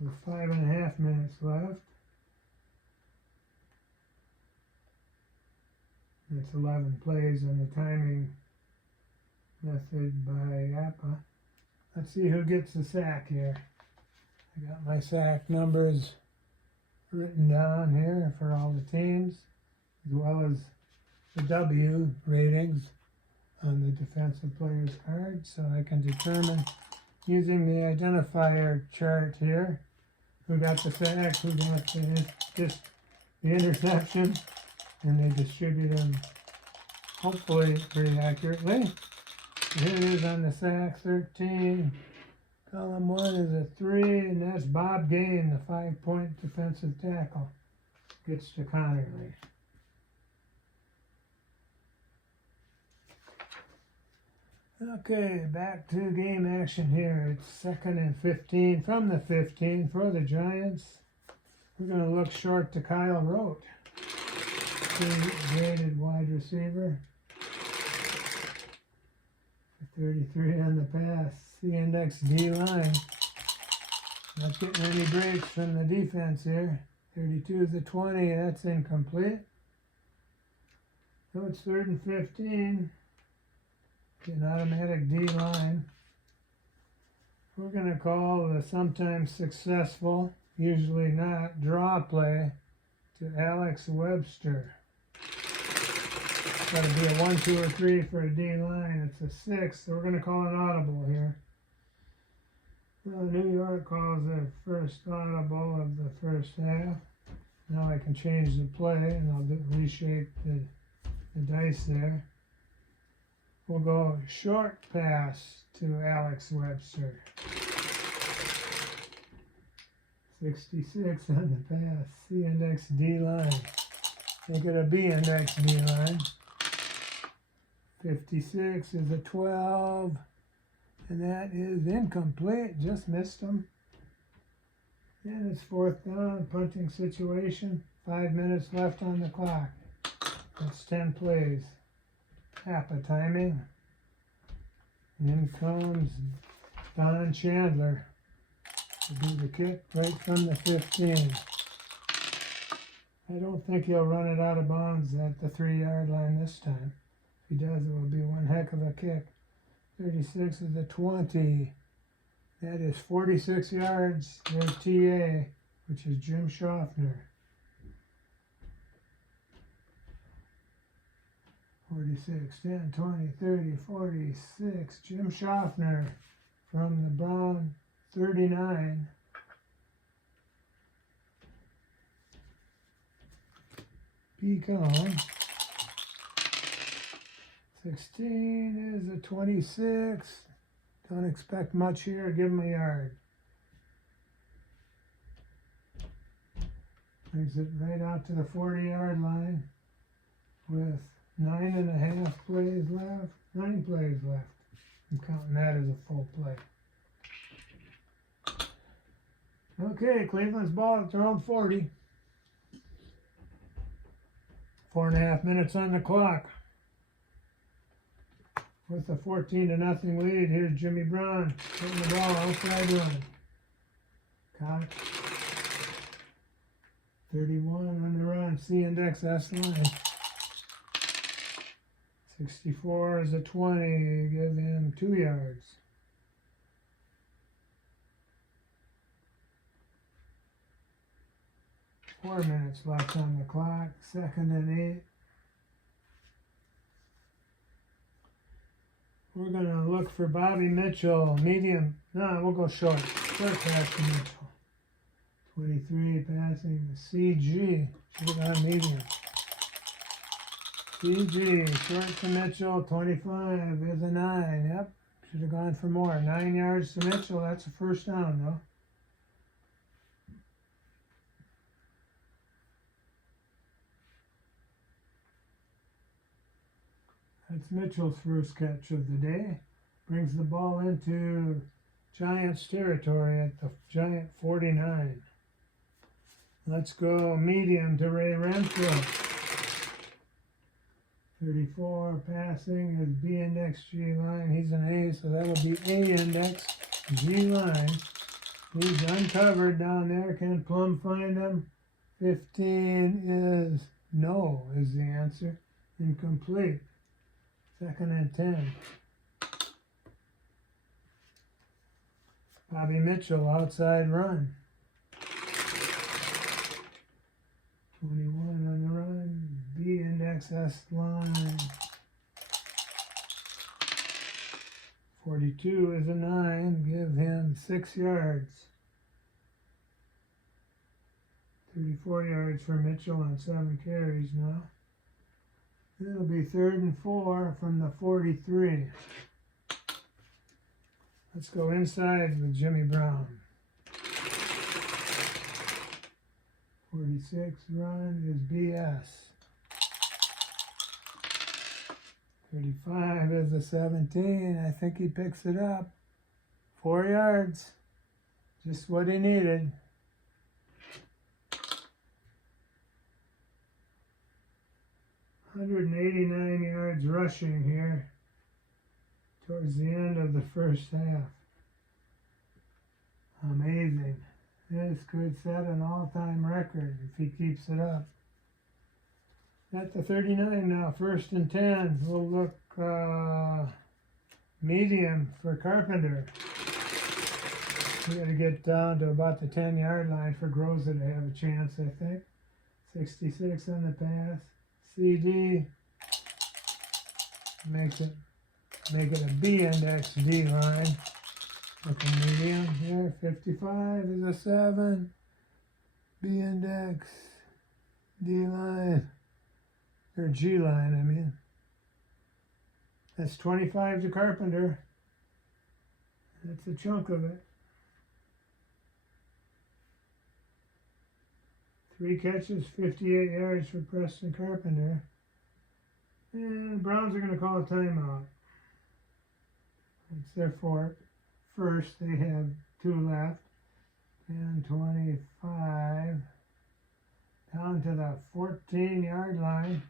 With 5.5 minutes left. That's 11 plays on the timing method by APBA. Let's see who gets the sack here. I got my sack numbers written down here for all the teams, as well as the W ratings on the defensive players card, so I can determine using the identifier chart here who got the sack, who got the interception, and they distribute them hopefully pretty accurately. Here it is on the sack, 13. Column 1 is a 3, and that's Bob Gain, the 5-point defensive tackle. Gets to Connerly. Okay, back to game action here. It's 2nd and 15 from the 15 for the Giants. We're going to look short to Kyle Rote. graded wide receiver. 33 on the pass. C-index D-line. Not getting any breaks from the defense here. 32 is a 20. That's incomplete. So it's 3rd and 15. An automatic D-line. We're going to call the sometimes successful, usually not, draw play to Alex Webster. It's got to be a 1, 2, or 3 for a D-line. It's a 6, so we're going to call an audible here. Well, New York calls it first audible of the first half. Now I can change the play, and I'll reshape the dice there. We'll go short pass to Alex Webster. 66 on the pass. C-index D-line. Make it a B-index D-line. 56 is a 12. And that is incomplete. Just missed him. And it's 4th down. Punting situation. 5 minutes left on the clock. That's 10 plays. APBA timing. In comes Don Chandler to do the kick right from the 15. I don't think he'll run it out of bounds at the 3-yard line this time. If he does, it will be one heck of a kick. 36 is the 20. That is 46 yards. There's TA, which is Jim Schaffner. 46, 10, 20, 30, 46. Jim Schaffner from the Brown 39. Pecan. 16 is a 26. Don't expect much here. Give him a yard. Brings it right out to the 40-yard line with 9.5 plays left. 9 plays left. I'm counting that as a full play. Okay, Cleveland's ball at their own 40. 4.5 minutes on the clock. With a 14-0 lead, here's Jimmy Brown putting the ball outside run. Cock. 31 on the run. C-index S line. 64 is a 20. Give him 2 yards. Four minutes left on the clock. 2nd and 8. We're going to look for Bobby Mitchell. Medium. No, we'll go short. Short pass to Mitchell. 23 passing to CG. Should have gone medium. CG. Short to Mitchell. 25 is a 9. Yep. Should have gone for more. 9 yards to Mitchell. That's a first down, though. That's Mitchell's first catch of the day. Brings the ball into Giants territory at the Giant 49. Let's go medium to Ray Renfro. 34 passing is B-index G-line. He's an A, so that'll be A-index G-line. He's uncovered down there. Can Plum find him? 15 is no, is the answer. Incomplete. 2nd and 10. Bobby Mitchell, outside run. 21 on the run. B-index S line. 42 is a 9. Give him 6 yards. 34 yards for Mitchell on 7 carries now. It'll be 3rd and 4 from the 43. Let's go inside with Jimmy Brown. 46 run is BS. 35 is a 17. I think he picks it up. 4 yards. Just what he needed. 189 yards rushing here towards the end of the first half. Amazing. This could set an all-time record if he keeps it up. At the 39 now, 1st and 10. We'll look medium for Carpenter. We got to get down to about the 10-yard line for Groza to have a chance, I think. 66 on the pass. CD. Make it a B index D line. Look a medium here. 55 is a 7. B index D line. Or G line, I mean. That's 25 to Carpenter. That's a chunk of it. 3 catches, 58 yards for Preston Carpenter. And the Browns are going to call a timeout. It's their first. They have 2 left. And 25. Down to the 14-yard line.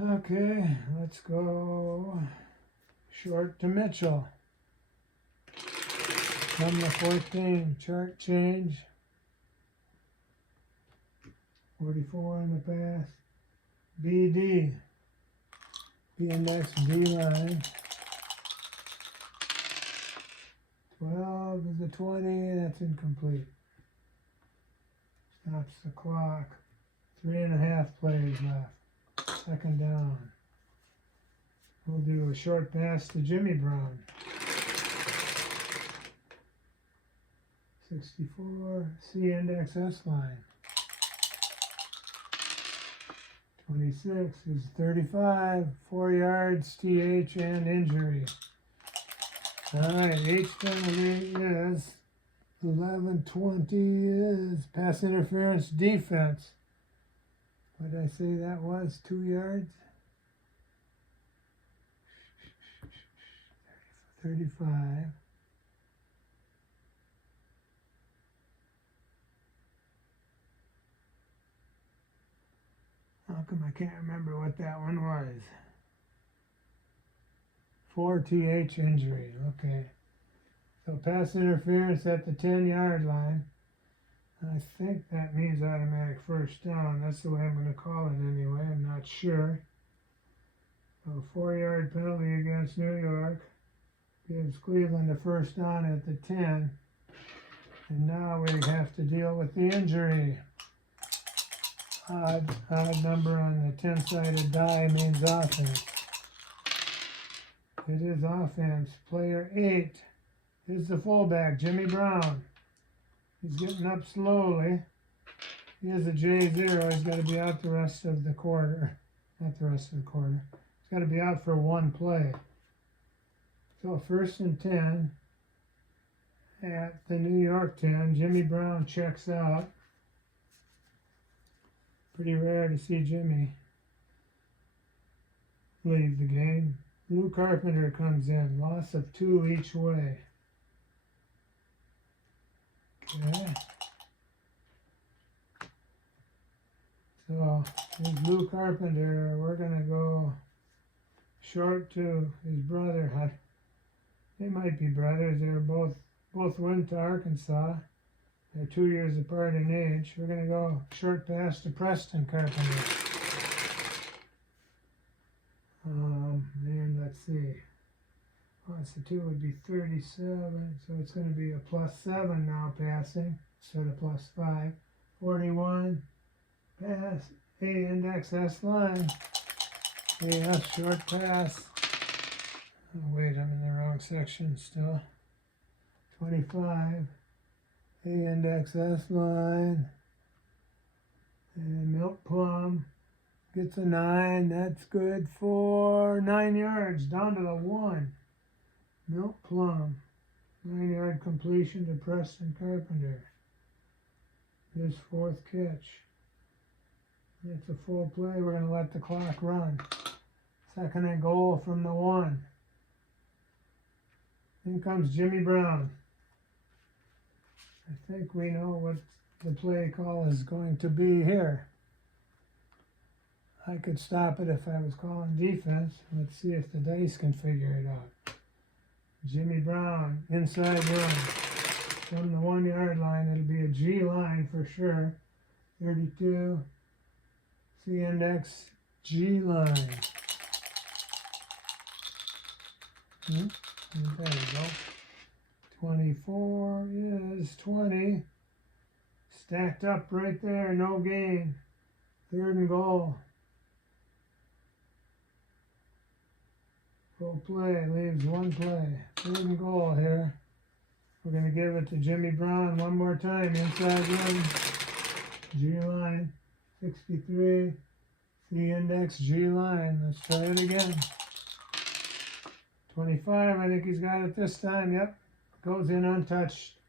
Okay, let's go short to Mitchell. Number 14, chart change. 44 on the pass. BD. B index D line. 12 is a 20, that's incomplete. Stops the clock. 3.5 plays left. 2nd down. We'll do a short pass to Jimmy Brown. 64, C index S line. 26 is 35, 4 yards, TH and injury. Alright, H penalty is 11-20 is pass interference defense. What did I say that was? 2 yards? 35. How come I can't remember what that one was? 4 TH injury. Okay. So pass interference at the 10-yard line. I think that means automatic first down. That's the way I'm going to call it anyway. I'm not sure. So 4-yard penalty against New York gives Cleveland a first down at the 10. And now we have to deal with the injury. Odd number on the 10-sided die means offense. It is offense. Player 8 is the fullback, Jimmy Brown. He's getting up slowly. He is a J0. He's got to be out the rest of the quarter. Not the rest of the quarter. He's got to be out for 1 play. So 1st and 10 at the New York 10. Jimmy Brown checks out. Pretty rare to see Jimmy leave the game. Lou Carpenter comes in. Loss of 2 each way. Okay. So, here's Lou Carpenter. We're going to go short to his brother. They might be brothers. They were both went to Arkansas. They're 2 years apart in age. We're going to go short pass to Preston Carpenter. And let's see. Plus the 2 would be 37, so it's going to be a +7 now passing instead of +5. 41, pass, A index S line. AS short pass. Oh wait, I'm in the wrong section still. 25, A index S line. And Milk Plum gets a 9. That's good for 9 yards, down to the 1. Milk Plum, 9-yard completion to Preston Carpenter. His 4th catch. It's a full play. We're going to let the clock run. 2nd and goal from the 1. In comes Jimmy Brown. I think we know what the play call is going to be here. I could stop it if I was calling defense. Let's see if the dice can figure it out. Jimmy Brown, inside run. From the 1 yard line, it'll be a G line for sure. 32, C index, G line. There we go. 24 is 20. Stacked up right there, no gain. 3rd and goal. Full play, leaves 1 play. 3rd and goal here. We're going to give it to Jimmy Brown one more time. Inside run. G line. 63. C index, G line. Let's try it again. 25. I think he's got it this time. Yep. Goes in untouched.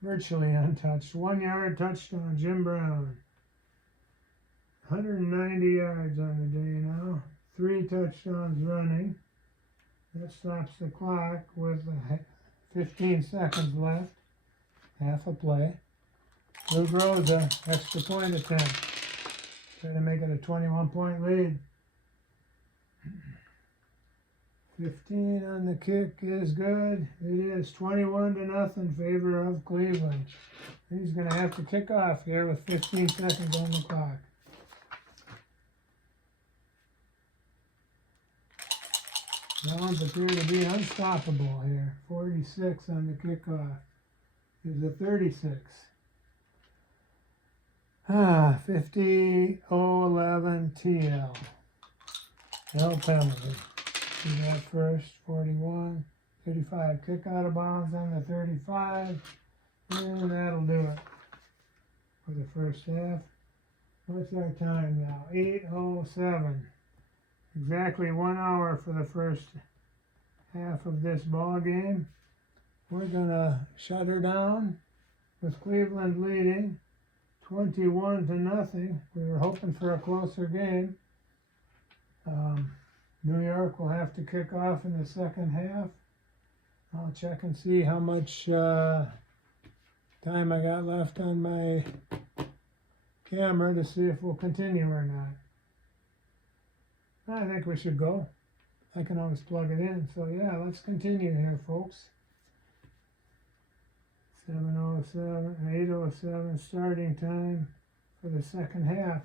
Virtually untouched. 1 yard touchdown. Jim Brown. 190 yards on the day now. 3 touchdowns running. That stops the clock with 15 seconds left. Half a play. Luke Rosa, extra point attempt. Try to make it a 21-point lead. 15 on the kick is good. It is 21-0 in favor of Cleveland. He's going to have to kick off here with 15 seconds on the clock. Browns appear to be unstoppable here. 46 on the kickoff. Is a 36. 50-0-11 TL. No penalty. See that first. 41. 35. Kick out of bounds on the 35. And that'll do it for the first half. What's our time now? 8:07. Exactly 1 hour for the first half of this ball game. We're gonna shut her down with Cleveland leading 21-0. We were hoping for a closer game. New York will have to kick off in the second half. I'll check and see how much time I got left on my camera to see if we'll continue or not. I think we should go. I can always plug it in. So yeah, let's continue here, folks. 7:07, 8:07 starting time for the second half.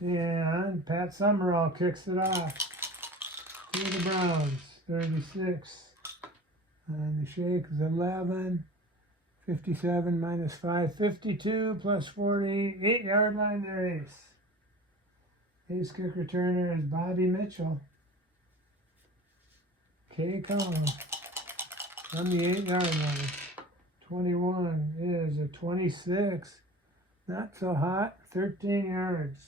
And Pat Summerall kicks it off to the Browns. 36. And the shake is 11. 57 minus 5. 52 plus 40. 8-yard line there, Ace. Ace kick returner is Bobby Mitchell. K. Collins on the 8-yard line. 21 is a 26. Not so hot. 13 yards.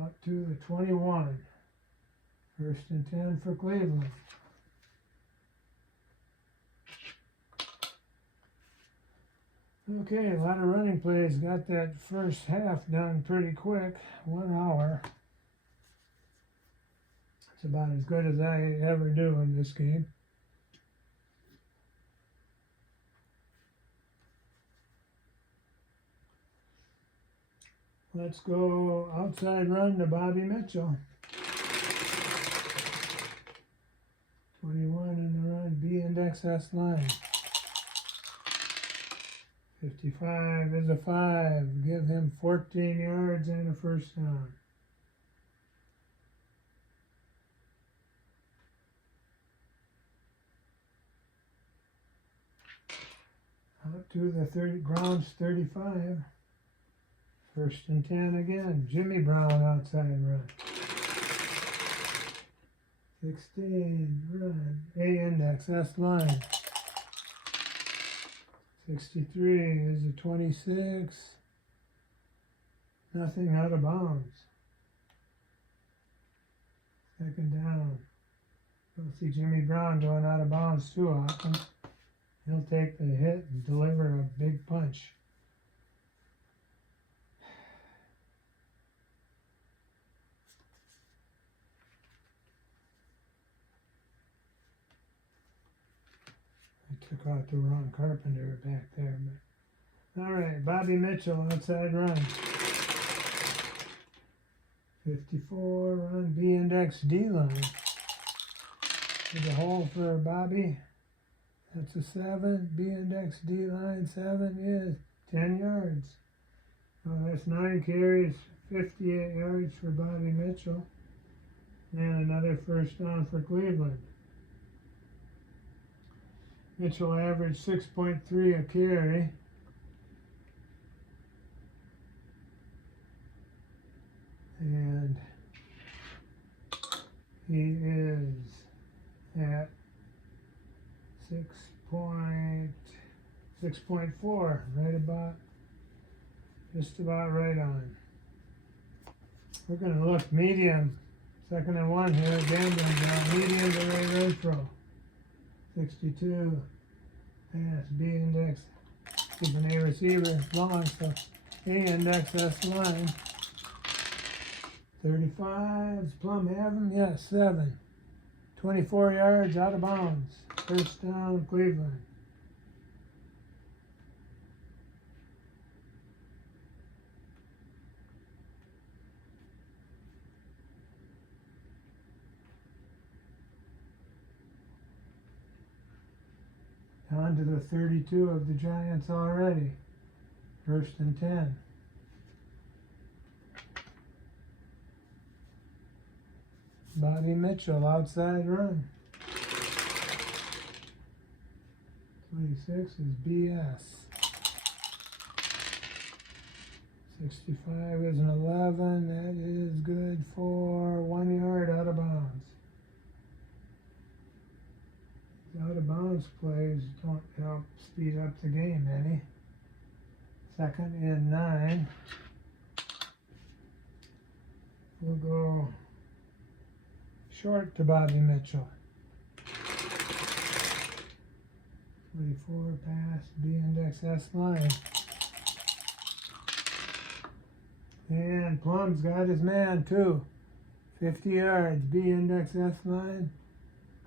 Out to the 21. 1st and 10 for Cleveland. Okay, a lot of running plays. Got that first half done pretty quick. 1 hour. It's about as good as I ever do in this game. Let's go outside run to Bobby Mitchell. 21 in the run, B index S line. 55 is a 5. Give him 14 yards and a first down. Out to the 30, Browns 35. 1st and 10 again. Jimmy Brown outside run. 16 run. A index S line. 63 is a 26. Nothing out of bounds. 2nd down. You'll see Jimmy Brown going out of bounds too often. He'll take the hit and deliver a big punch. have caught the wrong Carpenter back there. But all right, Bobby Mitchell, outside run. 54, run B index D line. There's a hole for Bobby. That's a 7. B index D line 7 is 10 yards. Well, that's 9 carries, 58 yards for Bobby Mitchell. And another first down for Cleveland. Mitchell averaged 6.3 a carry. And he is at 6.4, right about, just about right on. We're going to look medium, 2nd and 1 here, gambling down, medium to Ray Renfro. 62, pass, B index, keeping A receiver long, so A index, S line. 35, Plum have him? Yes, 7. 24 yards out of bounds. First down, Cleveland. On to the 32 of the Giants already. 1st and 10. Bobby Mitchell, outside run. 26 is BS. 65 is an 11. That is good for 1 yard out of bounds. Out of bounds plays don't help speed up the game any. 2nd and 9. We'll go short to Bobby Mitchell. 24 pass, B index S line. And Plum's got his man too. 50 yards, B index S line.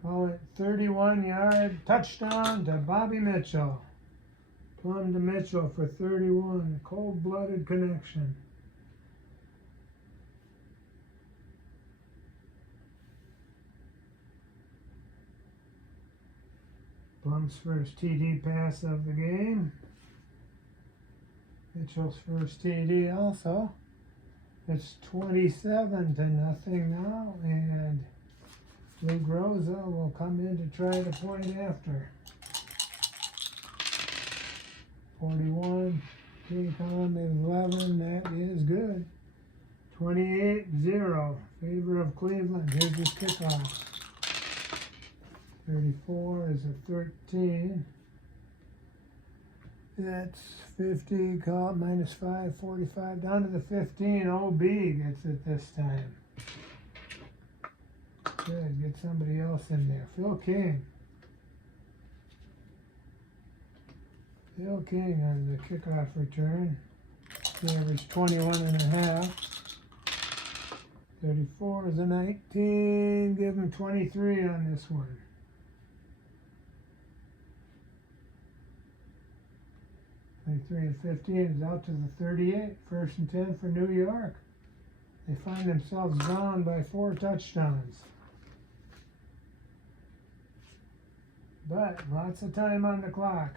Call it 31-yard touchdown to Bobby Mitchell. Plum to Mitchell for 31, cold-blooded connection. Plum's first TD pass of the game. Mitchell's first TD also. It's 27-0 now, and Lou Groza will come in to try the point after. 41, K-Com 11, that is good. 28-0, favor of Cleveland. Here's his kickoff. 34 is a 13. That's 50, call minus 5, 45, down to the 15. OB gets it this time. Good, get somebody else in there. Phil King. Phil King on the kickoff return. He averaged 21.5. 34 is a 19. Give him 23 on this one. 23 and 15 is out to the 38. 1st and 10 for New York. They find themselves down by 4 touchdowns. But lots of time on the clock.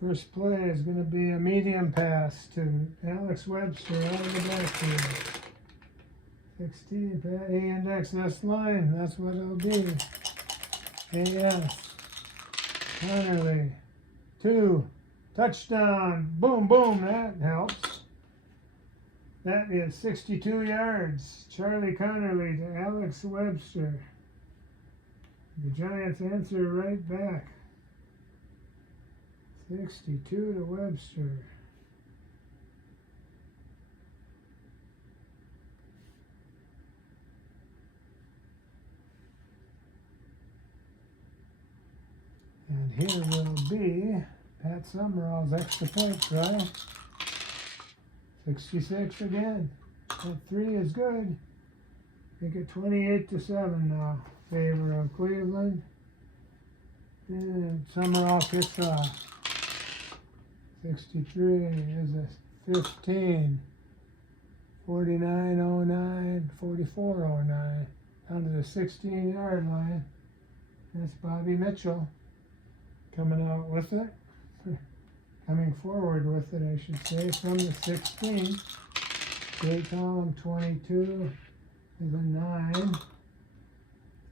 First play is going to be a medium pass to Alex Webster out of the backfield. 16, A index S line, that's what it'll be. AS. Connerly. 2. Touchdown. Boom, boom, that helps. That is 62 yards. Charlie Connerly to Alex Webster. The Giants answer right back. 62 to Webster. And here will be Pat Summerall's extra point try. 66 again. That 3 is good. Make it 28-7 now. Favor of Cleveland. And Summerall kicks off. 63 is a 15. 49.09, 44.09. Down to the 16-yard line. That's Bobby Mitchell coming out with it. Coming forward with it, I should say, from the 16. Great column 22 is a 9.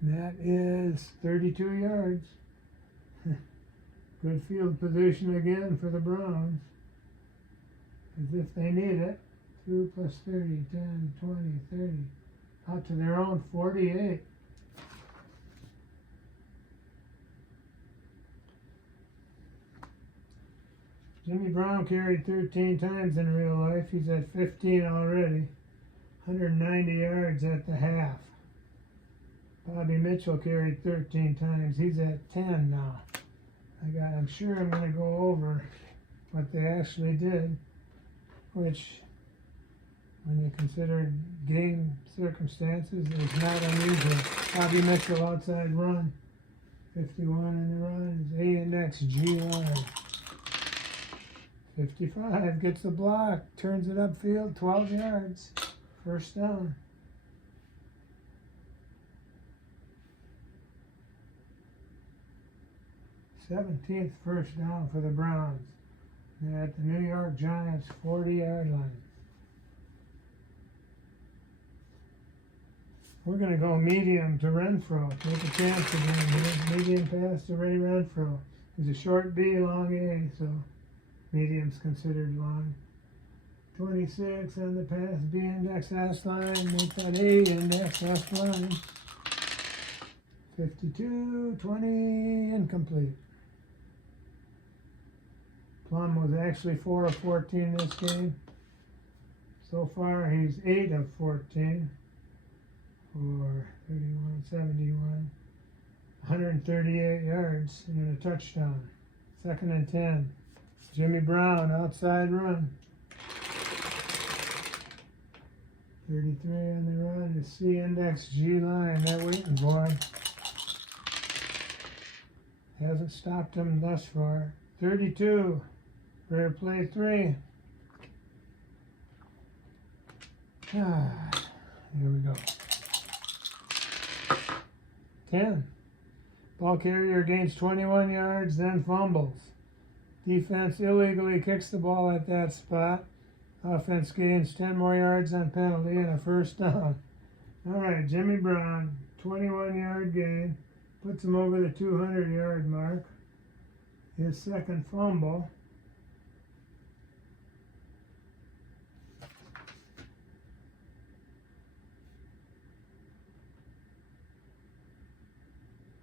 That is 32 yards. Good field position again for the Browns. As if they need it. 2 plus 30, 10, 20, 30. Out to their own 48. Jimmy Brown carried 13 times in real life. He's at 15 already. 190 yards at the half. Bobby Mitchell carried 13 times. He's at 10 now. I'm sure I'm going to go over what they actually did, which, when you consider game circumstances, is not unusual. Bobby Mitchell outside run. 51 in the run is A index G line. 55 gets the block, turns it upfield, 12 yards. First down. '17th first down for the Browns. They're at the New York Giants 40-yard line. We're going to go medium to Renfro. Take a chance again here. Medium pass to Ray Renfro. He's a short B, long A, so medium's considered long. 26 on the pass, B index S line. Make that A index S line. 52, 20, incomplete. Plum was actually 4 of 14 this game. So far, he's 8 of 14 for 31, 71, 138 yards and a touchdown. 2nd and 10. Jimmy Brown, outside run. 33 on the run is C index G line. That waiting boy hasn't stopped him thus far. 32. Fair play 3. Here we go. 10. Ball carrier gains 21 yards, then fumbles. Defense illegally kicks the ball at that spot. Offense gains 10 more yards on penalty and a first down. All right, Jimmy Brown, 21-yard gain. Puts him over the 200-yard mark. His second fumble.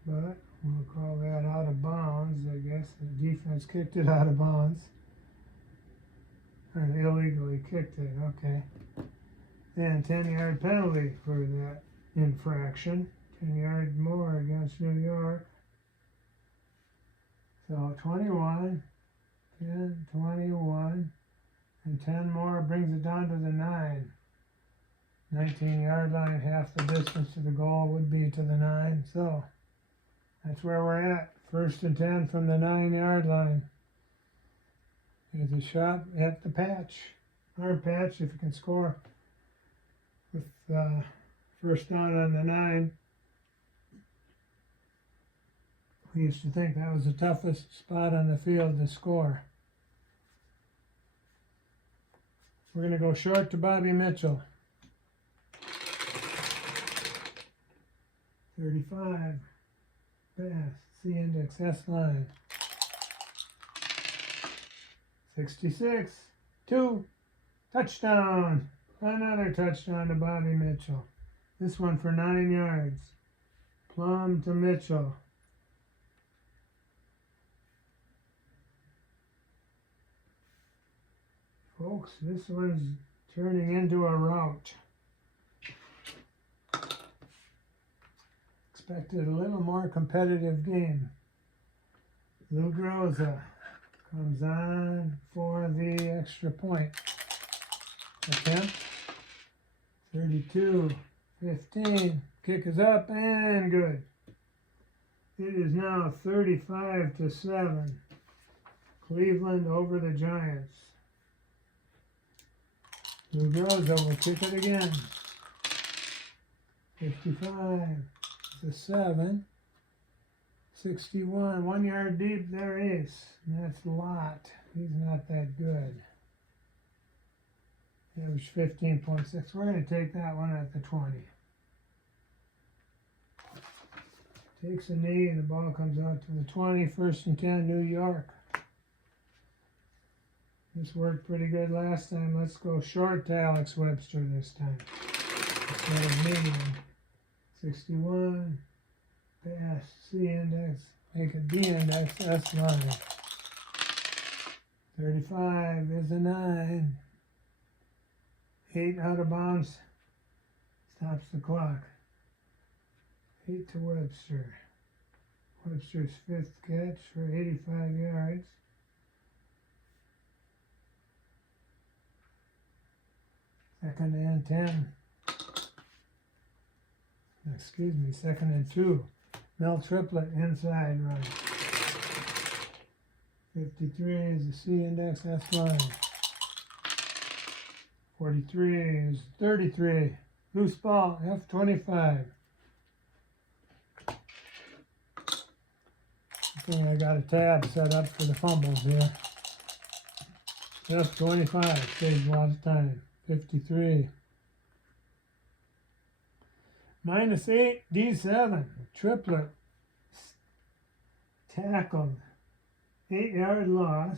But we'll call that out of bounds, I guess. The defense kicked it out of bounds. Or illegally kicked it, okay. And 10-yard penalty for that infraction. 10 yards more against New York. So 21, 10, 21, and 10 more brings it down to the 9. 19-yard line, half the distance to the goal would be to the 9. So that's where we're at. 1st and 10 from the 9-yard line. Here's a shot at the patch. Hard patch if you can score with first down on the 9. We used to think that was the toughest spot on the field to score. We're going to go short to Bobby Mitchell. 35. Pass. C index S line. 66. 2. Touchdown. Another touchdown to Bobby Mitchell. This one for 9 yards. Plum to Mitchell. Folks, this one's turning into a rout. Expected a little more competitive game. Lou Groza comes on for the extra point. Attempt. 32, 15. Kick is up and good. It is now 35-7. Cleveland over the Giants. Lou Groza will kick it again. 55-7. 61. 1 yard deep, there Ace. And that's Lott. He's not that good. Average 15.6. We're going to take that one at the 20. Takes a knee and the ball comes out to the 20. 1st and 10, New York. This worked pretty good last time. Let's go short to Alex Webster this time. Instead of medium. 61. Pass. C index. Make it B index. S line. 35 is a 9. 8 out of bounds. Stops the clock. 8 to Webster. Webster's 5th catch for 85 yards. Second and 10. Excuse me, 2nd and 2. Mel Triplett inside run. 53 is the C index, S line. 43 is 33. Loose ball, F25. I think I got a tab set up for the fumbles here. F25 saves a lot of time. 53. -8, D7. Triplett tackled. 8-yard loss.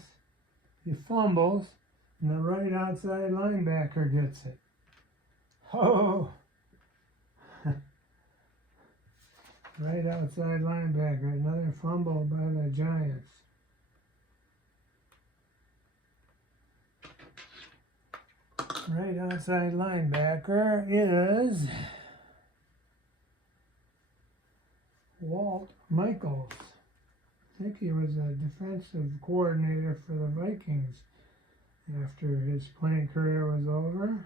He fumbles, and the right outside linebacker gets it. Oh! Right outside linebacker. Another fumble by the Giants. Right outside linebacker is Walt Michaels. I think he was a defensive coordinator for the Vikings after his playing career was over.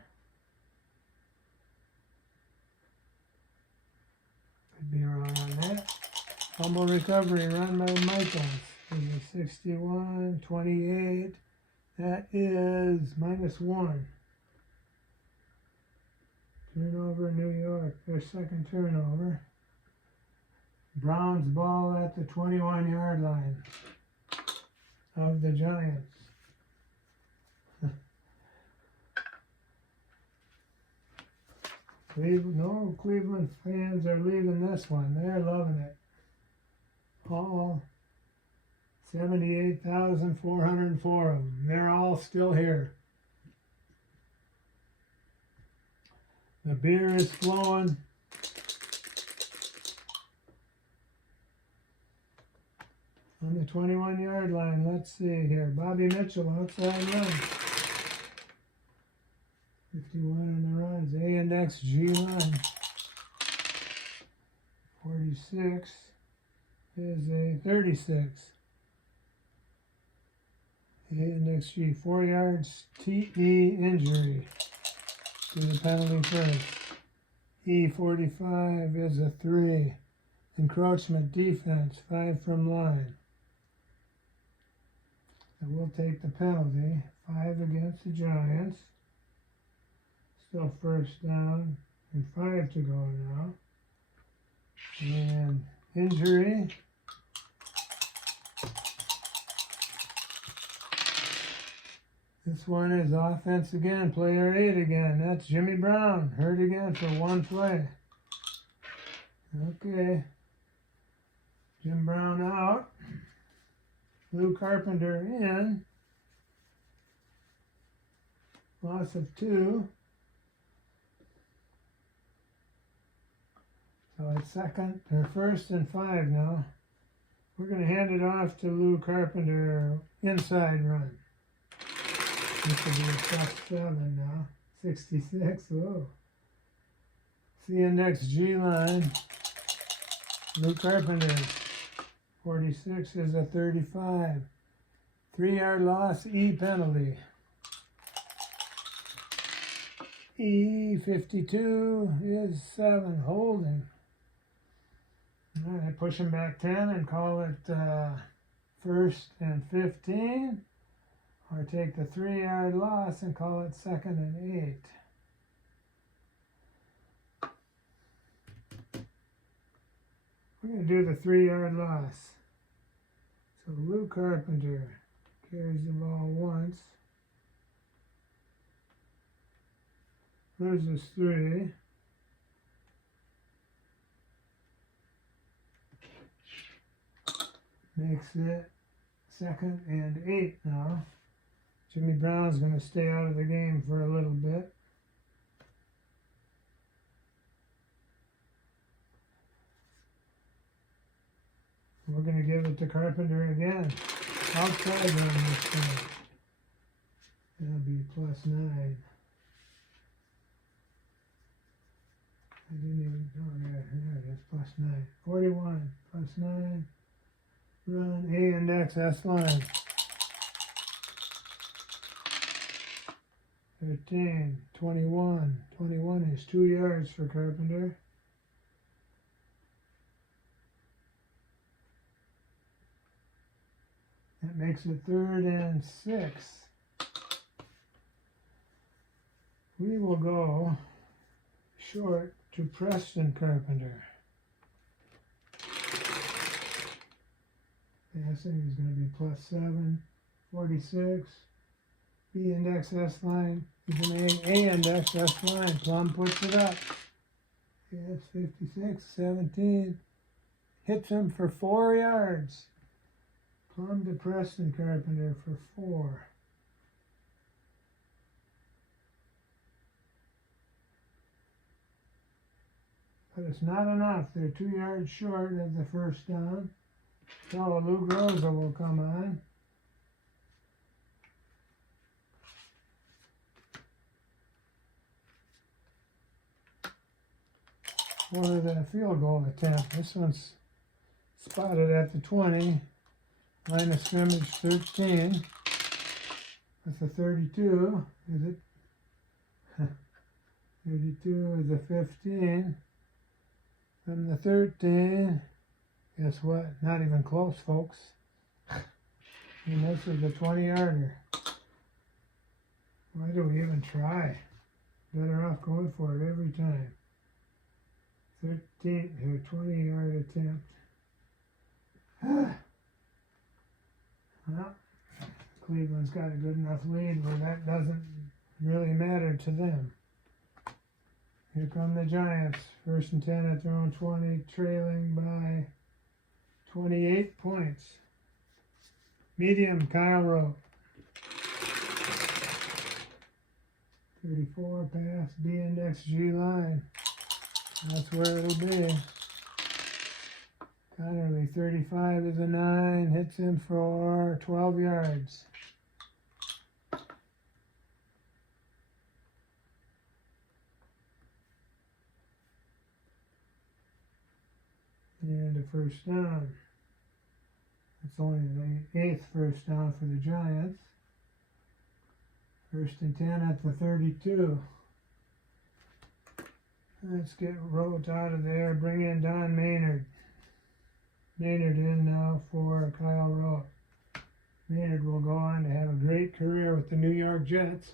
Could be wrong on that. Fumble recovery run by Michaels. Is a 61, 28. That is -1. Turnover, New York. Their second turnover. Browns ball at the 21-yard line of the Giants. Cleveland fans are leaving this one. They're loving it. All 78,404 of them. They're all still here. The beer is flowing. On the 21-yard line, let's see here. Bobby Mitchell, outside run. 51 in the runs. A index, G line. 46 is a 36. A index G, 4 yards. TE injury to the penalty first. E45 is a 3. Encroachment defense, 5 from line. So we'll take the penalty. 5 against the Giants. Still 1st down and 5 to go now. And injury. This one is offense again, player 8 again. That's Jimmy Brown, hurt again for 1 play. Okay. Jim Brown out. Lou Carpenter in. Loss of 2. So it's 1st and 5 now. We're going to hand it off to Lou Carpenter, inside run. This will be a tough 7 now. 66, whoa. C index G line. Lou Carpenter. 46 is a 35. 3-yard loss, E penalty. E52 is 7, holding. All right, push him back 10 and call it first and 15, or take the 3-yard loss and call it second and 8. We're going to do the 3-yard loss. So Lou Carpenter carries the ball once, loses 3, makes it second and 8 now. Jimmy Brown's going to stay out of the game for a little bit. We're going to give it to Carpenter again. Outside run this time. That'll be +9. I didn't even, oh, there it is, +9. 41, +9. Run, A index, S line. 13, 21. 21 is 2 yards for Carpenter. That makes it 3rd and 6. We will go short to Preston Carpenter. Passing is going to be +7, 46. B index, S line. He's an A index, S line. Plum puts it up. Yes, 56, 17. Hits him for 4 yards. Plum to Preston Carpenter for 4. But it's not enough. They're 2 yards short of the first down. So Luke Rosa will come on. For the field goal attempt. This one's spotted at the 20. Line of scrimmage 13. That's a 32. Is it? 32 is a 15. From the 13. Guess what? Not even close, folks. And this is the 20-yarder. Why do we even try? Better off going for it every time. 13, 20-yard attempt. Well, Cleveland's got a good enough lead where that doesn't really matter to them. Here come the Giants. 1st and 10 at their own 20, trailing by 28 points. Medium, Kyle Rowe. 34 pass, B index, G line. That's where it'll be. Connerly, 35 is a 9, hits him for 12 yards. And a first down. It's only the 8th first down for the Giants. 1st and 10 at the 32. Let's get Rote out of there. Bring in Don Maynard. Maynard in now for Kyle Rote. Maynard will go on to have a great career with the New York Jets.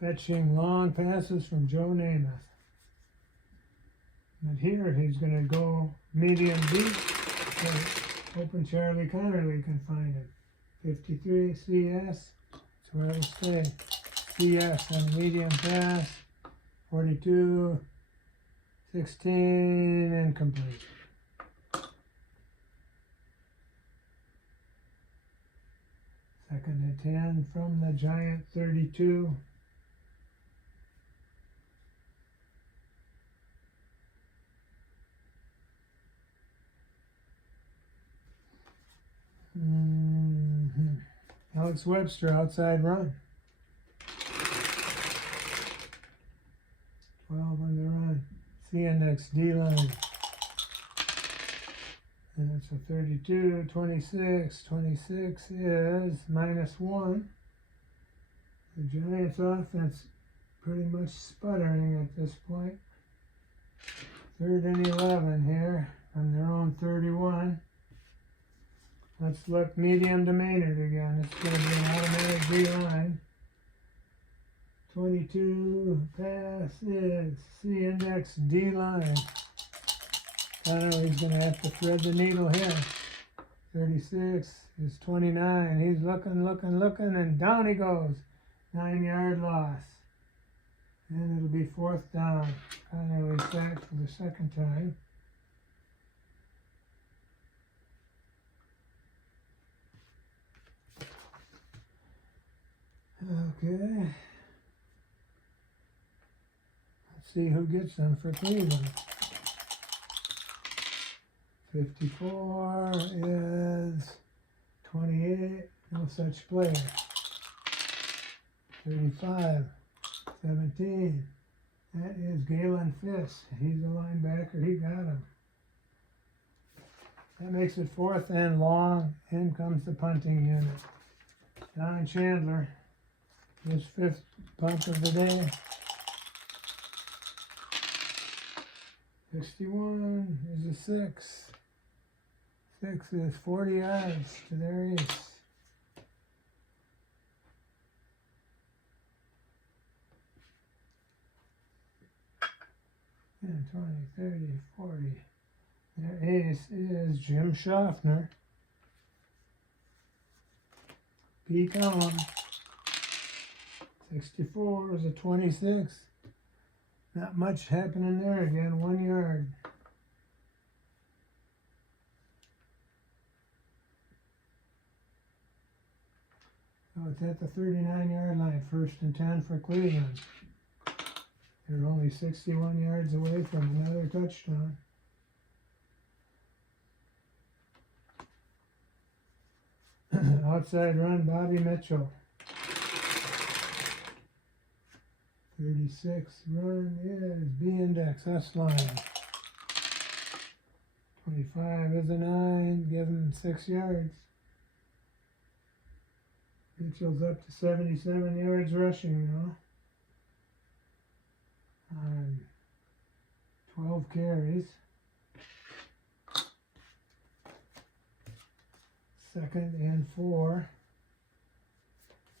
Fetching long passes from Joe Namath. But here he's going to go medium deep. So open Charlie Connerly can find it. 53 CS. That's where it'll stay. CS on medium pass. 42. 16. Incomplete. Second and 10 from the Giant 32. Alex Webster, outside run. 12 on the run. C index, D line. And it's a 32, 26. 26 is -1. The Giants offense pretty much sputtering at this point. 3rd and 11 here on their own 31. Let's look medium to Maynard again. It's going to be an automatic D-line. 22, pass is C index D-line. He's going to have to thread the needle here. 36 is 29. He's looking, and down he goes. 9-yard loss. And it'll be 4th down. Connolly sacked for the 2nd time. Okay. Let's see who gets them for Cleveland. 54 is 28. No such player. 35. 17. That is Galen Fisk. He's a linebacker. He got him. That makes it 4th and long. In comes the punting unit. Don Chandler, his 5th punt of the day. 61 is a 6. 6 is 40 yards to their ace. And 20, 30, 40. Their ace is Jim Schaffner. Peek on. 64 is a 26. Not much happening there again. 1 yard. So it's at the 39-yard line. 1st and 10 for Cleveland. They're only 61 yards away from another touchdown. Outside run, Bobby Mitchell. 36 run is B index, S line. 25 is a 9, give him 6 yards. Mitchell's up to 77 yards rushing now. On 12 carries. 2nd and 4.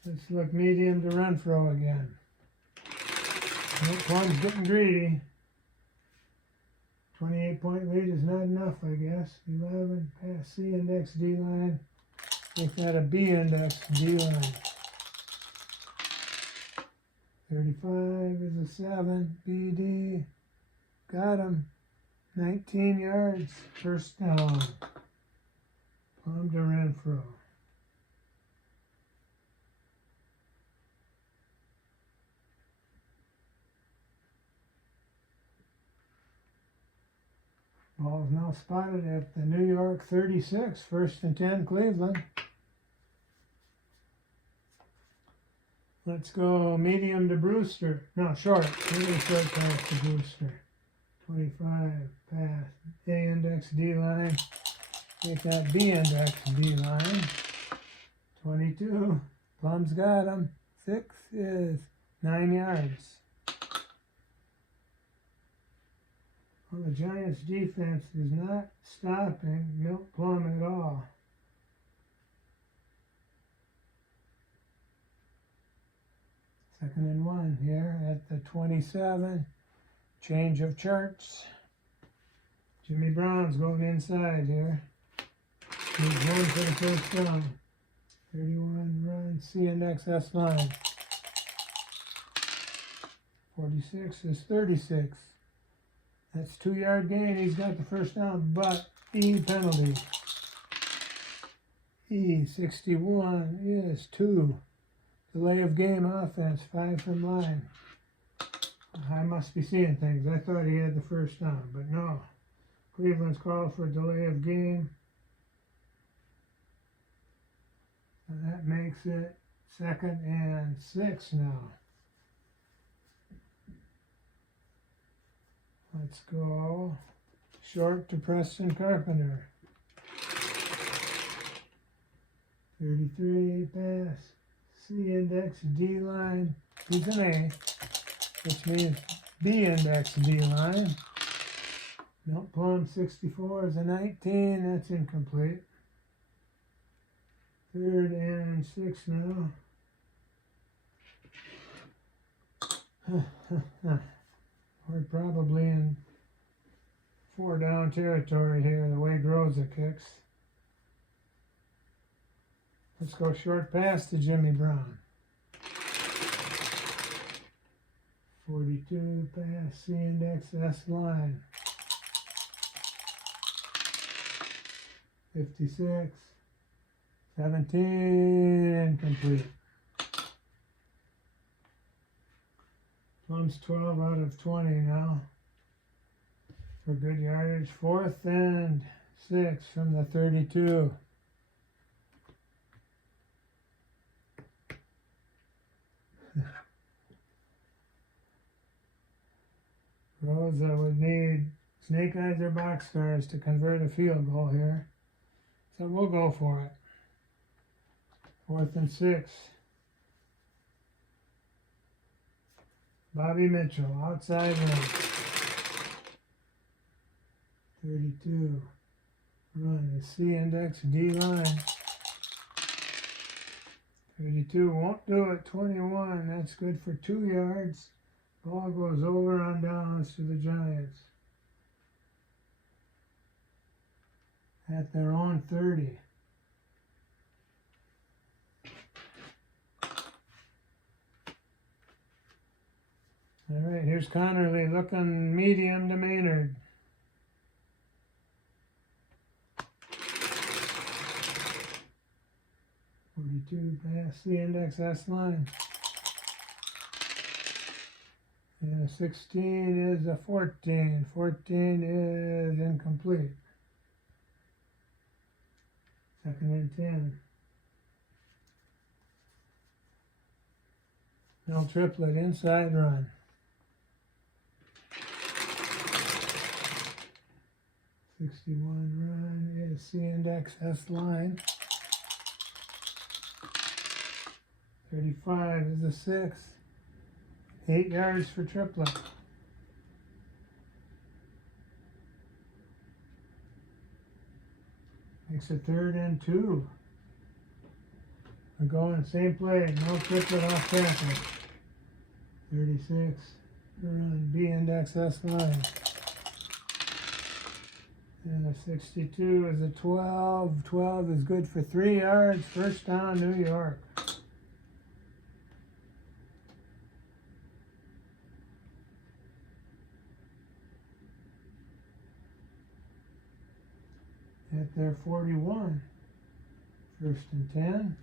Let's look medium to Renfro again. Plum's getting greedy. 28-point lead is not enough, I guess. 11, pass C index D line. Make that a B index D line. 35 is a 7, BD. Got him. 19 yards. 1st down. Plum to Renfro. Ball is now spotted at the New York 36, 1st and 10, Cleveland. Let's go medium to Brewster. No, short. Really short pass to Brewster. 25, pass. A index D line. Get that B index D line. 22. Plum's got him. 6 is 9 yards. Well, the Giants' defense is not stopping Milt Plum at all. Second and 1 here at the 27. Change of charts. Jimmy Brown's going inside here. He's 1 for the 1st down. 31 run, C index S line. 46 is 36. That's 2-yard gain. He's got the 1st down, but E penalty. E 61 is 2. Delay of game offense, 5 from line. I must be seeing things. I thought he had the 1st down, but no. Cleveland's called for a delay of game. And that makes it 2nd and 6 now. Let's go short to Preston Carpenter. 33 pass. C index D line. He's an A, which means B index D line. Milk Plum 64 is a 19. That's incomplete. 3rd and 6 now. We're probably in 4 down territory here, the way Groza kicks. Let's go short pass to Jimmy Brown. 42 pass, C index, S line. 56, 17, incomplete. Plum's 12 out of 20 now for good yardage. 4th and 6 from the 32. Rosa would need snake eyes or boxcars to convert a field goal here. So we'll go for it. 4th and 6. Bobby Mitchell, outside run. 32. Run the C index D line. 32 won't do it. 21. That's good for 2 yards. Ball goes over on downs to the Giants. At their own 30. All right, here's Connerly looking medium to Maynard. .42 pass the index S line. And a 16 is a 14. 14 is incomplete. 2nd and 10. No triplet, inside run. 61 run is C index S line. 35 is a 6. 8 yards for triplet. Makes it 3rd and 2. We're going same play, no triplet off tackle. 36, run B index S line. And a 62 is a 12. 12 is good for 3 yards. 1st down, New York. At their 41. 1st and 10.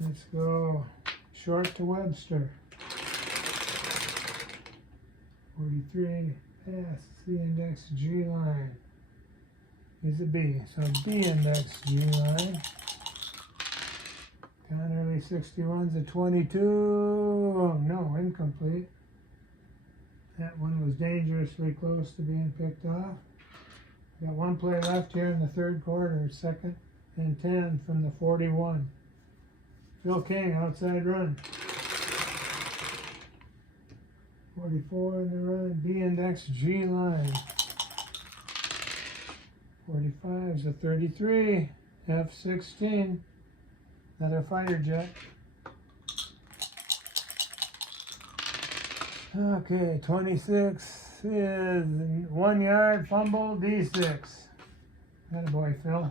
Let's go short to Webster. 43, pass, C index G line. He's a B, so B index G line. Connerly 61's a 22. Oh, no, incomplete. That one was dangerously close to being picked off. Got 1 play left here in the 3rd quarter. 2nd and 10 from the 41. Phil King, outside run. 44 in the run, B index G line. 45 is a 33, F16. Another fighter jet. Okay, 26 is 1 yard, fumble, D6. Attaboy, Phil.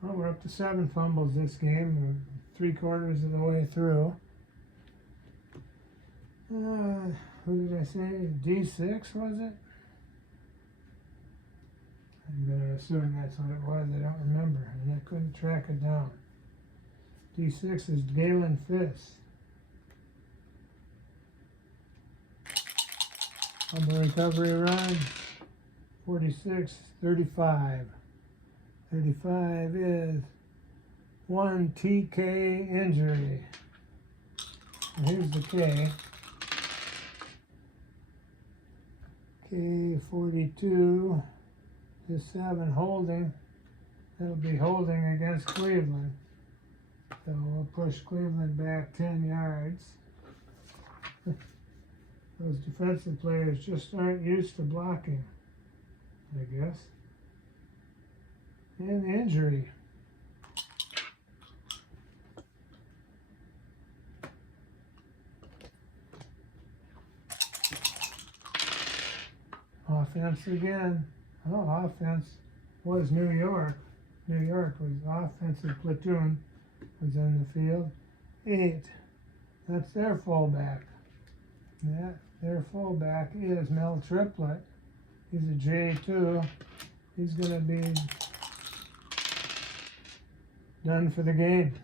Well, we're up to 7 fumbles this game. We're 3/4 of the way through. Who did I say? D6, was it? I'm going to assume that's what it was. I don't remember, and I couldn't track it down. D6 is Galen Fiss. Fumble recovery run. 46, 35. 35 is 1 TK injury. And here's the K. Okay, 42 to 7 holding. That'll be holding against Cleveland. So we'll push Cleveland back 10 yards. Those defensive players just aren't used to blocking, I guess. And injury. Offense again. Oh, offense was New York. New York was offensive platoon was in the field. 8. That's their fullback. Their fullback is Mel Triplett. He's a J2. He's going to be done for the game.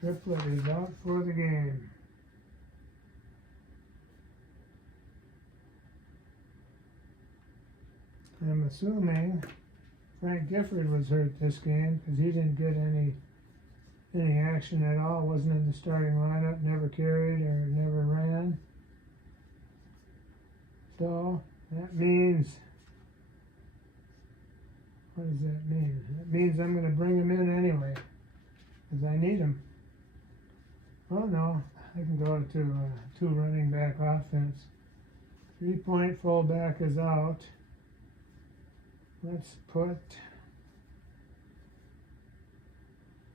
Triplett is out for the game. I'm assuming Frank Gifford was hurt this game because he didn't get any action at all. Wasn't in the starting lineup, never carried or never ran. So that means, what does that mean? That means I'm going to bring him in anyway because I need him. Oh no, I can go to two running back offense. 3-point fullback is out. Let's put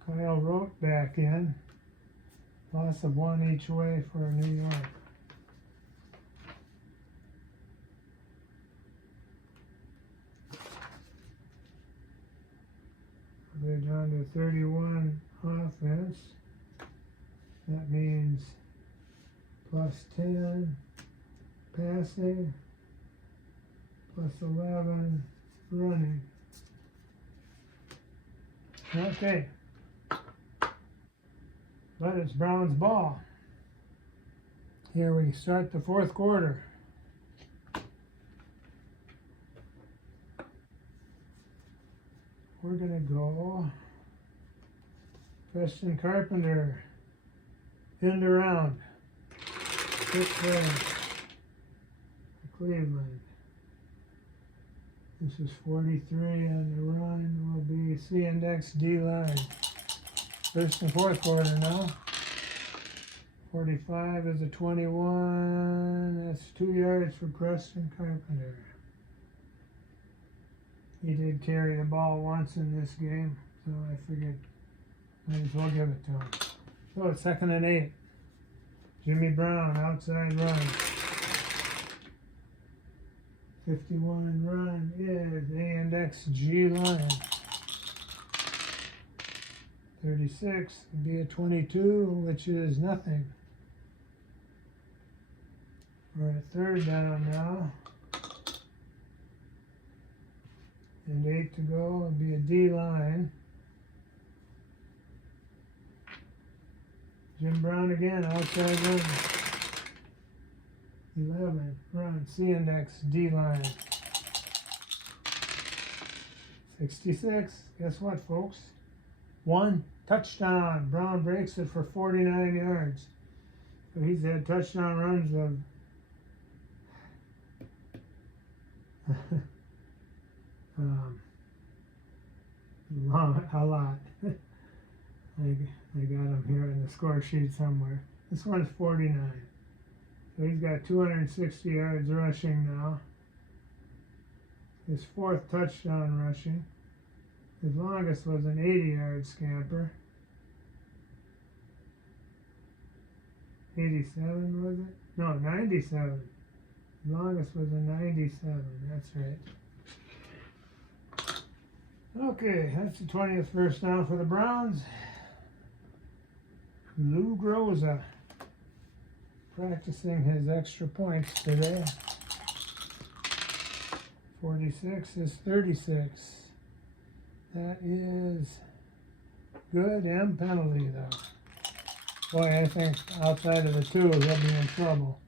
Kyle Rote back in. Loss of 1 each way for New York. They're down to 31 offense. That means plus 10 passing, plus 11 running. Okay. But it's Brown's ball. Here we start the fourth quarter. We're going to go Preston Carpenter, end around, 6 play, Cleveland. This is 43 on the run, will be C-index D-line. First and fourth quarter now. 45 is a 21, that's 2 yards for Preston Carpenter. He did carry the ball once in this game, so I figured might as well give it to him. So it's 2nd and 8. Jimmy Brown, outside run. 51 run is A-index G-line. 36 would be a 22, which is nothing. We're at 3rd down now. And 8 to go would be a D-line. Jim Brown again, outside run. 11, run, C-index, D-line. 66, guess what, folks? 1 touchdown. Brown breaks it for 49 yards. So he's had touchdown runs of a lot. I got him here in the score sheet somewhere. This one's 49. So he's got 260 yards rushing now. His 4th touchdown rushing. His longest was an 80-yard scamper. 87 was it? No, 97. His longest was a 97, that's right. Okay, that's the 20th first down for the Browns. Lou Groza practicing his extra points today. 46 is 36. That is good and penalty though. Boy, I think outside of the 2 he'll be in trouble.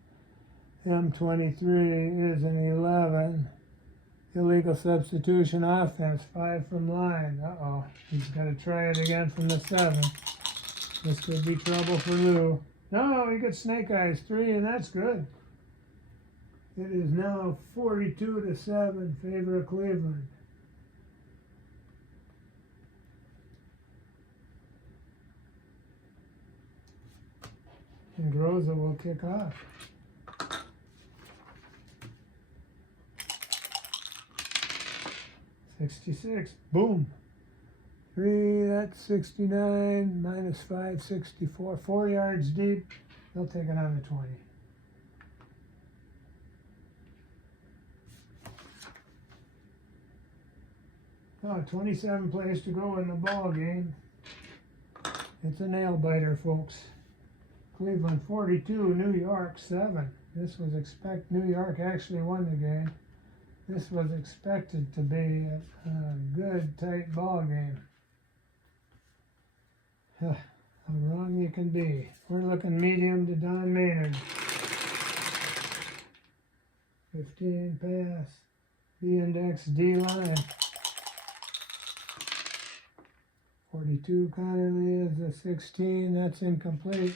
M23 is an 11. Illegal substitution offense, 5 from line. Uh-oh, he's got to try it again from the 7. This could be trouble for Lou. No, he got snake eyes, 3, and that's good. It is now 42-7 favor of Cleveland. And Groza will kick off. $66. Boom. 3, that's 69. Minus 5, 64. 4 yards deep. They'll take it on the 20. Oh, 27 plays to go in the ball game. It's a nail biter, folks. Cleveland 42, New York 7. This was New York actually won the game. This was expected to be a good, tight ball game. How wrong you can be. We're looking medium to Don Maynard. 15 pass. B-index D-line. 42 Connerly is a 16. That's incomplete.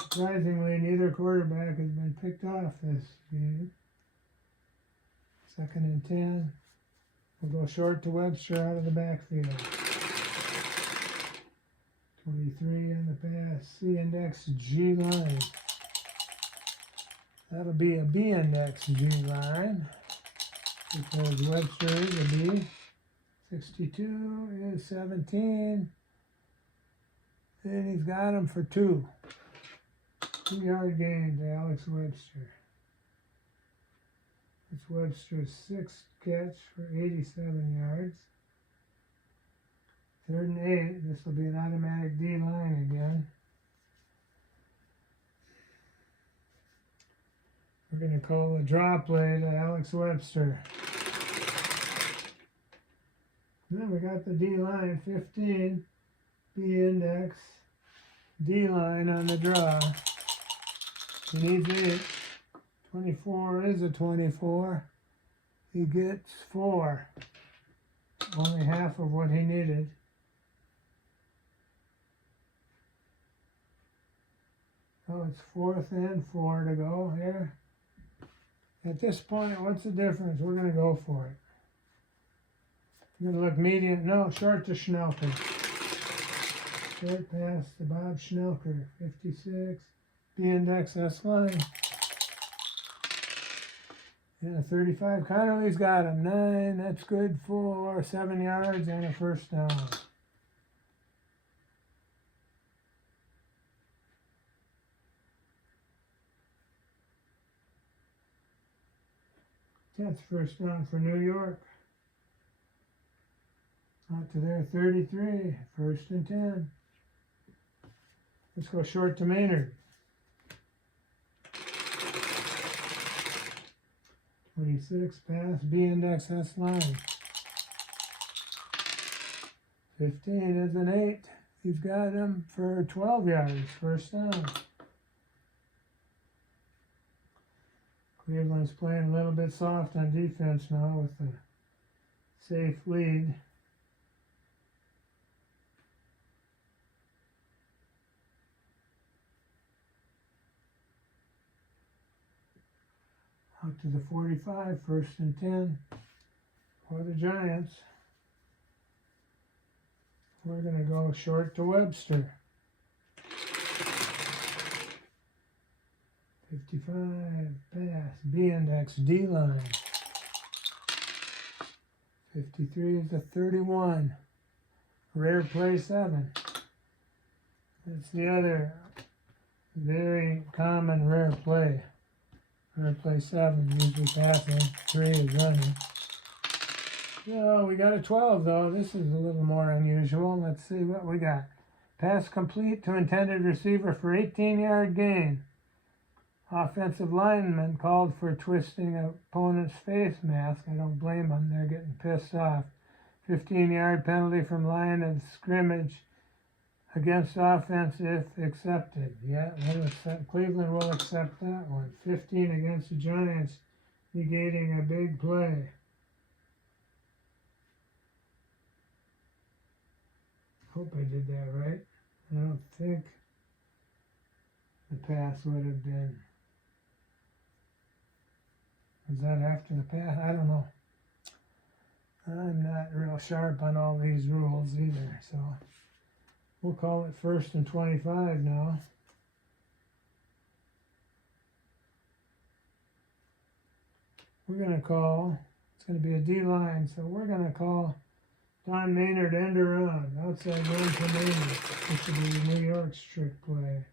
Surprisingly, neither quarterback has been picked off this game. 2nd and 10. We'll go short to Webster out of the backfield. 23 on the pass. C-index G-line. That'll be a B-index G-line because Webster is a B. 62 is 17. And he's got him for 2. 2-yard gain to Alex Webster. It's Webster's 6th catch for 87 yards. 3rd and 8. This will be an automatic D-line again. We're going to call a draw play to Alex Webster. Then we got the D-line, 15. B-index. D-line on the draw. He needs 8. 24 is a 24. He gets 4. Only half of what he needed. Oh, it's 4th and 4 to go here. At this point, what's the difference? We're going to go for it. We're going to look medium. No, short to Schnelker. Short pass to Bob Schnelker. 56. B-index S-line. Yeah, 35. Connerly's got him. 9. That's good. 4. 7 yards and a first down. That's first down for New York. Out to their 33. 1st and 10. Let's go short to Maynard. 26 pass, B-index S-line. 15 is an 8. He's got him for 12 yards. First down. Cleveland's playing a little bit soft on defense now with a safe lead. Out to the 45, 1st and 10 for the Giants. We're going to go short to Webster. 55, pass, B-index, D-line. 53 is a 31. Rare play 7. That's the other very common rare play. Rare play 7, usually passing. 3 is running. So we got a 12 though. This is a little more unusual. Let's see what we got. Pass complete to intended receiver for 18-yard gain. Offensive lineman called for twisting opponent's face mask. I don't blame them. They're getting pissed off. 15-yard penalty from line of scrimmage against offense if accepted. Yeah, Cleveland will accept that one. 15 against the Giants, negating a big play. Hope I did that right. I don't think the pass would have been Is that after the pass? I don't know. I'm not real sharp on all these rules either, so we'll call it 1st and 25 now. We're going to call, it's going to be a D line, so we're going to call Don Maynard end around, outside run to Maynard. This will be New York's trick play.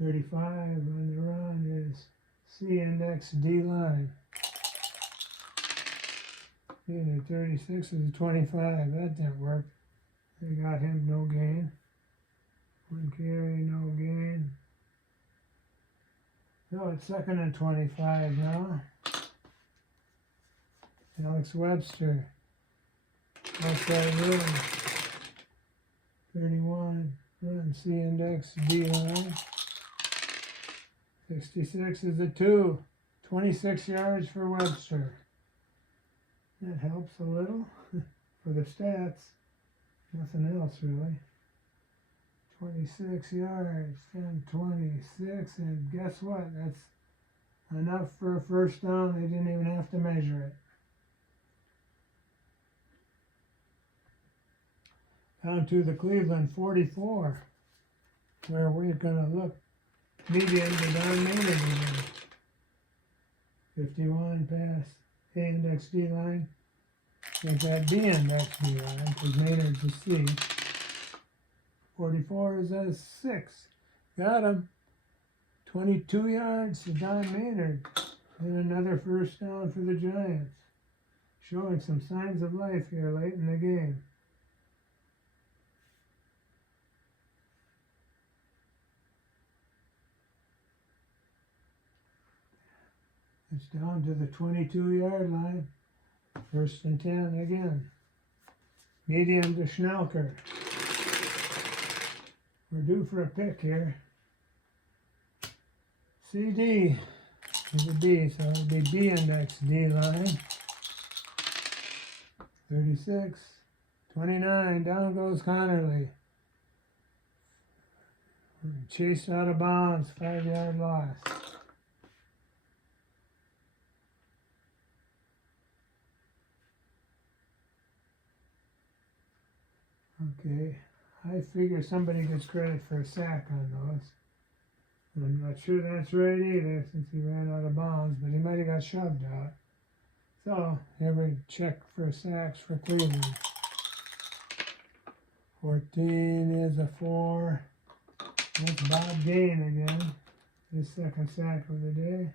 35 on the run is C index D line. Maynard 36 is a 25. That didn't work. They got him no gain. 1 carry, no gain. So it's 2nd and 25 now. Alex Webster. Outside run. 31. Run C index D line. 66 is a 2. 26 yards for Webster. That helps a little for the stats. Nothing else really. 26 yards, 10, 26, and guess what? That's enough for a first down. They didn't even have to measure it. Down to the Cleveland 44, where we're going to look medium to Don Maynard again. 51 pass, A index D line. With that B index D line, because Maynard's a C. 44 is a 6. Got him. 22 yards to Don Maynard. And another first down for the Giants. Showing some signs of life here late in the game. It's down to the 22-yard line. 1st and 10 again. Medium to Schnelker. We're due for a pick here. CD is a D, so it'll be B index D line. 36, 29, down goes Connerly. Chased out of bounds, 5-yard loss. Okay, I figure somebody gets credit for a sack on those. I'm not sure that's right either since he ran out of bounds, but he might have got shoved out. So, here we check for sacks for Cleveland. 14 is a 4. That's Bob Gain again. His 2nd sack of the day.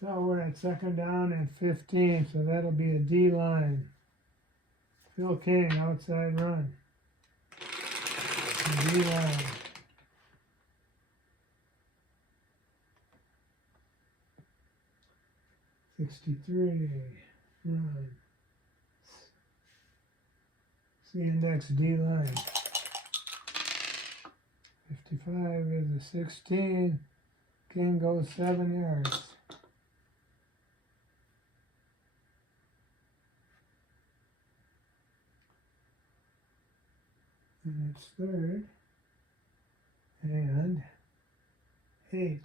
So we're at 2nd down and 15, so that'll be a D line. Phil King, outside run. D line. '63, run. C index D line. 55 is a 16. King goes 7 yards. And it's 3rd and 8.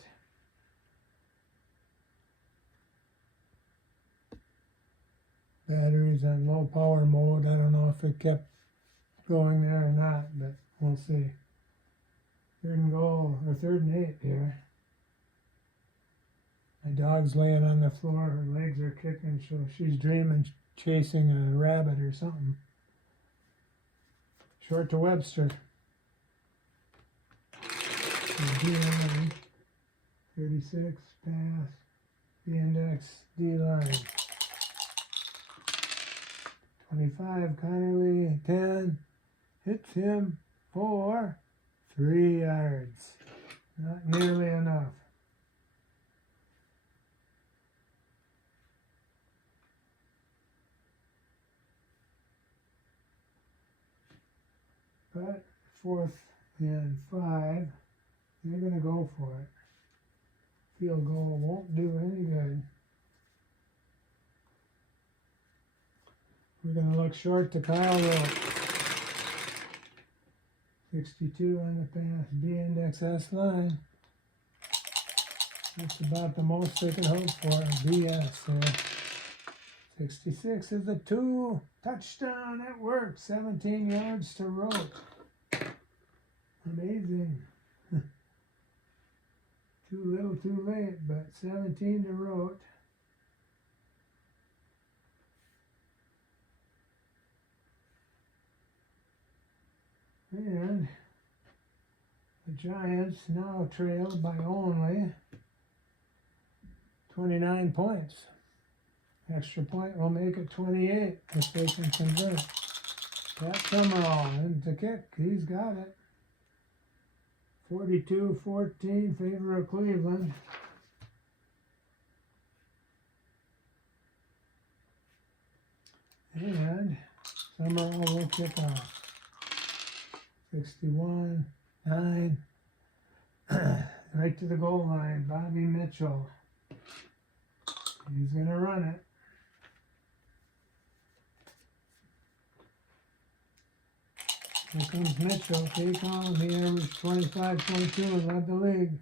Batteries on low power mode. I don't know if it kept going there or not, but we'll see. 3rd and goal, or 3rd and 8 here. My dog's laying on the floor, her legs are kicking, so she's dreaming chasing a rabbit or something. Short to Webster. D-line, 36, pass, B-index, D-line. 25, Connerly, 10, hits him for 3 yards. Not nearly enough. But 4th and 5, they're going to go for it. Field goal won't do any good. We're going to look short to Kyle Rowe. 62 on the pass, B index S line. That's about the most they can hope for. BS there. 66 is the 2. Touchdown, it worked. 17 yards to Rote. Amazing. Too little, too late, but 17 to Rote. And the Giants now trail by only 29 points. Extra point will make it 28 if they can convert. Pat Summerall into kick. He's got it. 42-14, favor of Cleveland. And Summerall will kick off. 61-9. Right to the goal line. Bobby Mitchell. He's going to run it. Here comes Mitchell. Take on. He averaged 25.2 and led the league.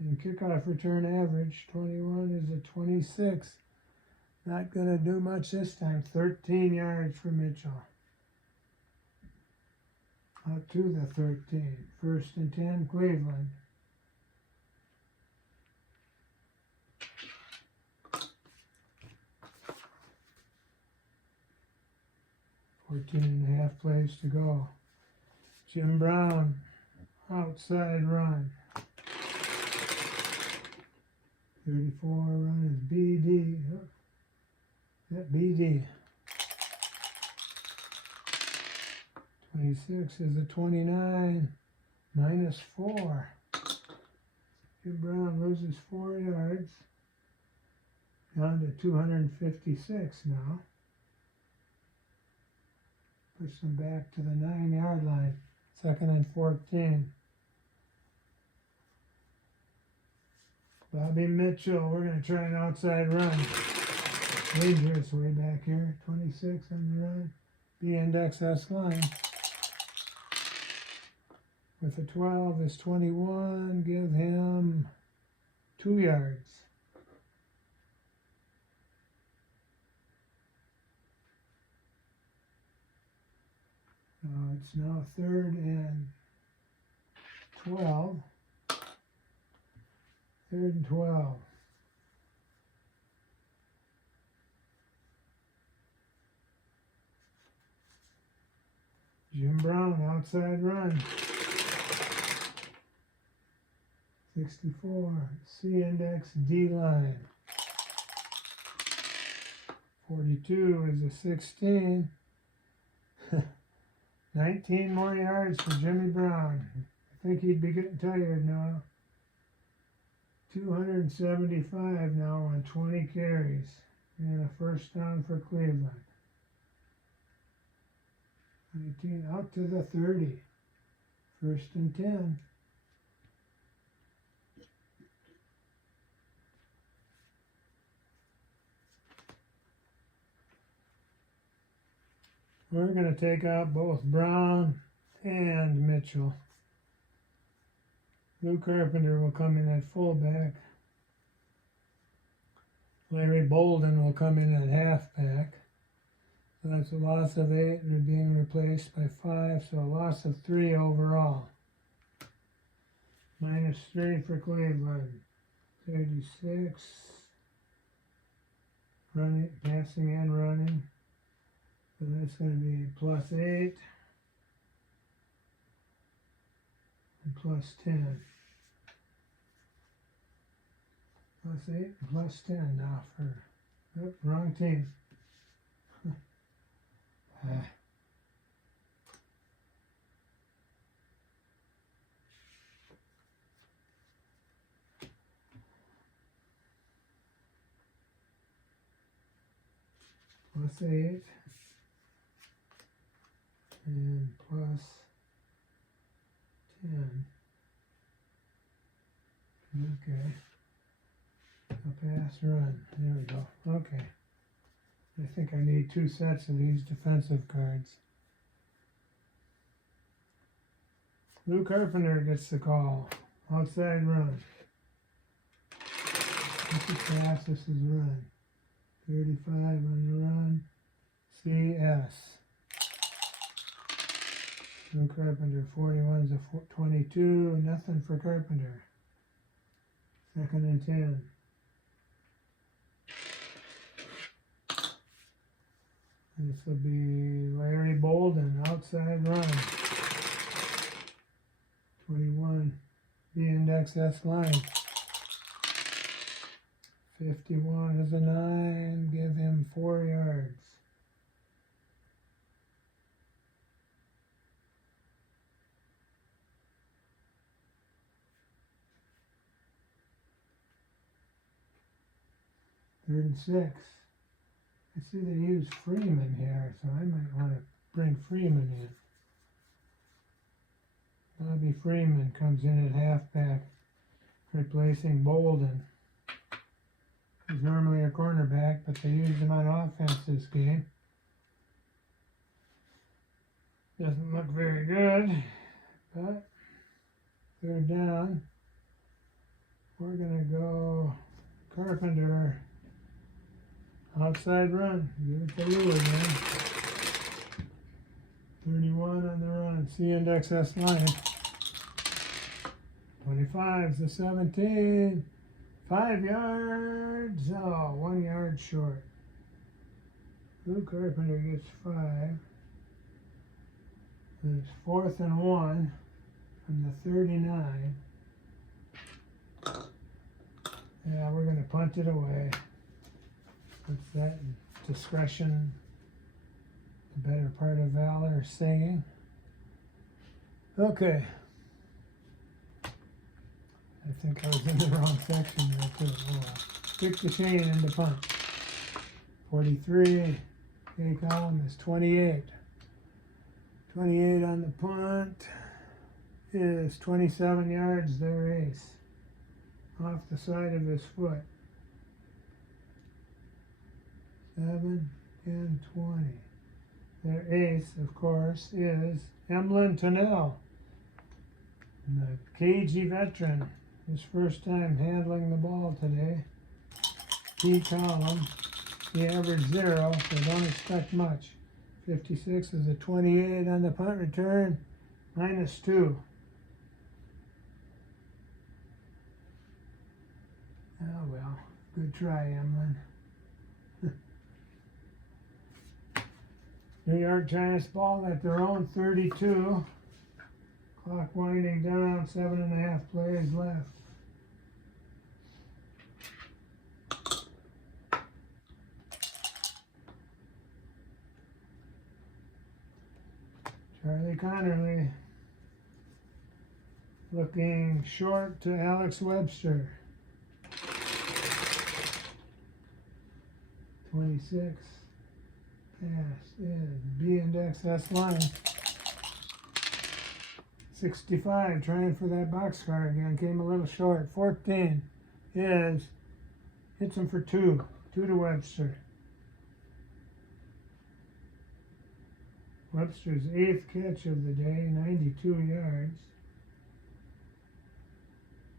And kickoff return average 21 is a 26. Not going to do much this time. 13 yards for Mitchell. Out to the 13. 1st and 10, Cleveland. $14.5 plays to go. Jim Brown, outside run. 34 run is BD. That BD. 26 is a 29, -4. Jim Brown loses 4 yards. Down to 256 now. Push them back to the 9-yard line. 2nd and 14. Bobby Mitchell, we're going to try an outside run. Dangerous way back here. 26 on the run. B-index S line. With a 12 is 21. Give him 2 yards. It's now 3rd and 12. 3rd and 12. Jim Brown, outside run. 64, C-index D-line. 42 is a 16. 19 more yards for Jimmy Brown. I think he'd be getting tired now. 275 now on 20 carries. And a 1st down for Cleveland. 19 out to the 30. 1st and 10. We're going to take out both Brown and Mitchell. Lou Carpenter will come in at fullback. Larry Bolden will come in at halfback. So that's a loss of 8. They're being replaced by 5, so a loss of 3 overall. -3 for Cleveland. 36. Running, passing and running. So that's going to be +8 and +10. +8 and +10 now for, oh, wrong team. +8 and +10. Okay. A pass run. There we go. Okay. I think I need 2 sets of these defensive cards. Lou Carpenter gets the call. Outside run. What's the fastest is run? 35 on the run. CS. No Carpenter. 41's a 22. Nothing for Carpenter. 2nd and 10. This will be Larry Bolden, outside run. 21, B index S line. 51 is a 9, give him 4 yards. Third and 6. I see they use Freeman here, so I might want to bring Freeman in. Bobby Freeman comes in at halfback, replacing Bolden. He's normally a cornerback, but they use him on offense this game. Doesn't look very good, but 3rd down. We're going to go Carpenter. Outside run. Give it to Lou again. 31 on the run. C index S line. 25's the 17. 5 yards. Oh, 1 yard short. Lou Carpenter gets 5. It's 4th and 1 from the 39. Yeah, we're going to punt it away. What's that? Discretion, the better part of valor saying. Okay. I think I was in the wrong section there too. Oh, well. Kick the chain into punt. 43. A column is 28. 28 on the punt is 27 yards, their ace. Off the side of his foot. 7 and 20. Their ace, of course, is Emlyn Tunnell, the cagey veteran. His first time handling the ball today. P column, he averaged 0, so don't expect much. 56 is a 28 on the punt return, -2. Oh well, good try, Emlyn. New York Giants ball at their own 32. Clock winding down, 7.5 plays left. Charlie Connerly looking short to Alex Webster. 26. Pass is B index S line. 65, trying for that boxcar again, came a little short. 14 is, hits him for 2. 2 to Webster. Webster's 8th catch of the day, 92 yards.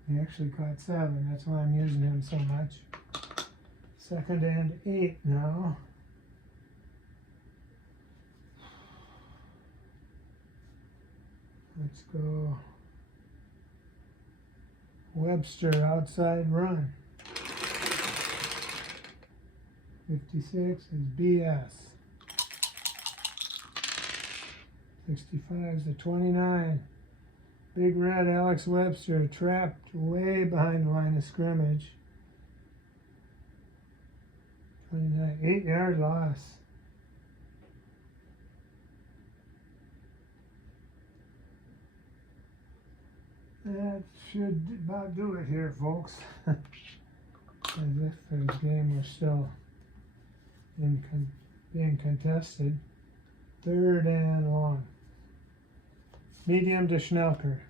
He actually caught 7, that's why I'm using him so much. 2nd and 8 now. Let's go Webster, outside run. 56 is BS. 65 is the 29. Big red Alex Webster trapped way behind the line of scrimmage. 29, 8-yard loss. That should about do it here, folks. As if this game was still being contested. 3rd and long. Medium to Schnelker.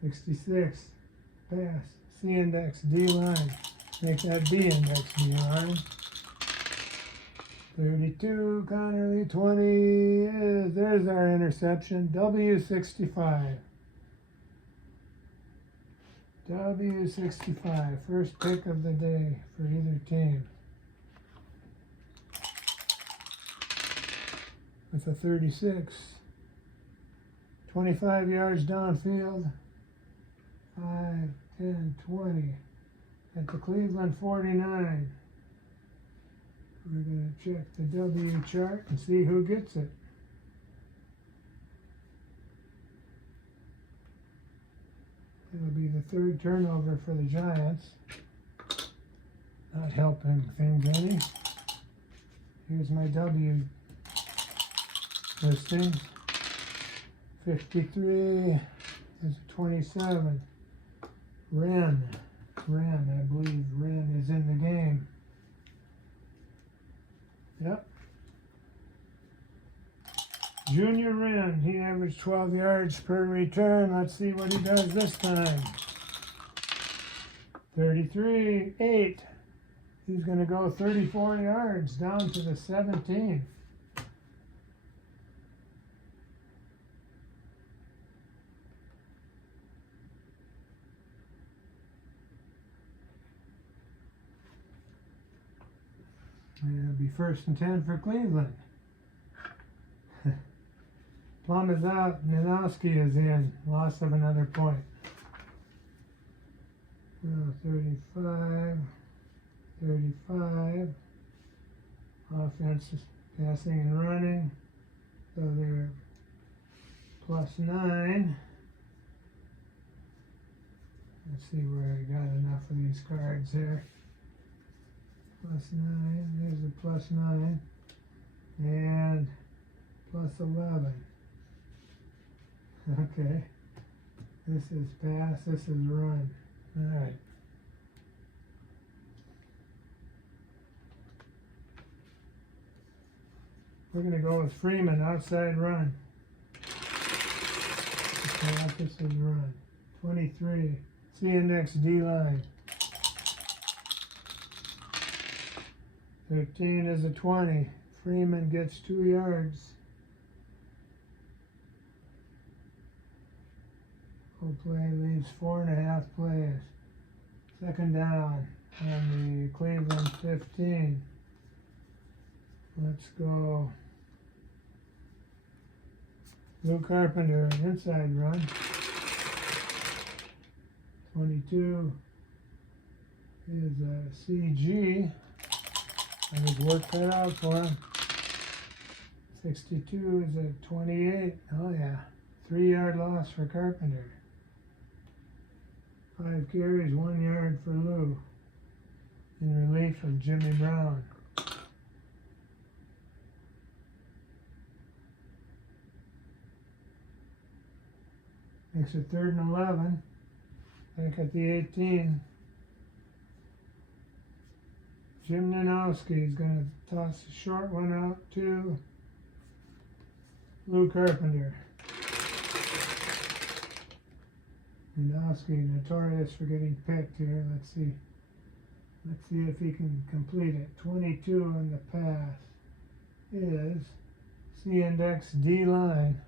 66. Pass. C index D line. Make that B index D line. 32, Connerly, 20, there's our interception, W65. W65, first pick of the day for either team. With a 36. 25 yards downfield. 5, 10, 20. At the Cleveland 49. We're going to check the W chart and see who gets it. It'll be the third turnover for the Giants. Not helping things any. Here's my W listing. 53 is 27. Wren, I believe Wren is in the game. Yep. Junior Wren, he averaged 12 yards per return. Let's see what he does this time. 33, 8. He's going to go 34 yards down to the 17. It'll be 1st and 10 for Cleveland. Plum is out. Minowski is in. Loss of another point. 35. 35. Offense is passing and running. So they're +9. Let's see where I got enough of these cards here. +9. There's a +9. And +11. Okay. This is pass. This is run. All right. We're going to go with Freeman, outside run. This is run. 23. C-index D-line. 13 is a 20. Freeman gets 2 yards. Full play leaves 4.5 plays. Second down on the Cleveland 15. Let's go. Lou Carpenter, inside run. 22 is a CG. And his work cut out for him. 62 is a 28. Oh yeah. 3-yard loss for Carpenter. 5 carries, 1 yard for Lou. In relief of Jimmy Brown. Makes it 3rd and 11. Back at the 18. Jim Nanowski is going to toss a short one out to Lou Carpenter. Nanowski, notorious for getting picked here. Let's see if he can complete it. 22 on the pass is C-index D-line.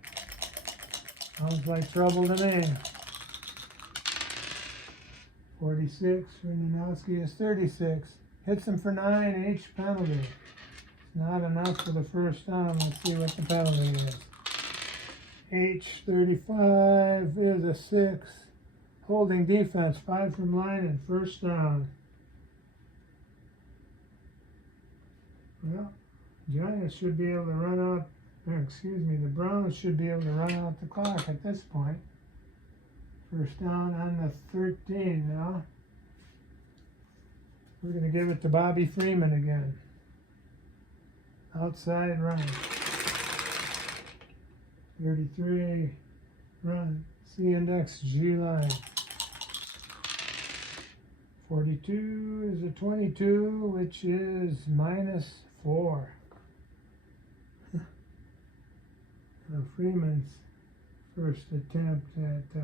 Sounds like trouble to me. 46 for Nanowski is 36. Hits him for 9, H penalty. It's not enough for the first down. Let's see what the penalty is. H 35 is a 6. Holding defense, 5 from line and first down. Well, Giants should be able to run out, the Browns should be able to run out the clock at this point. First down on the 13 now. We're going to give it to Bobby Freeman again. Outside run. 33 run. C-index G-line. 42 is a 22, which is -4. Freeman's first attempt at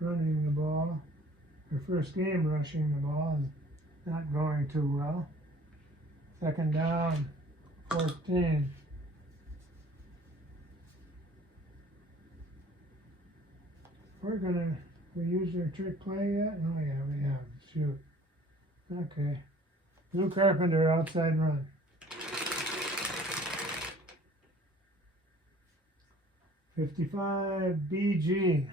running the ball, or first game rushing the ball, is not going too well. Second down, 14. We used our trick play yet? Oh yeah, we have. Shoot. Okay. Blue Carpenter outside run. 55 BG.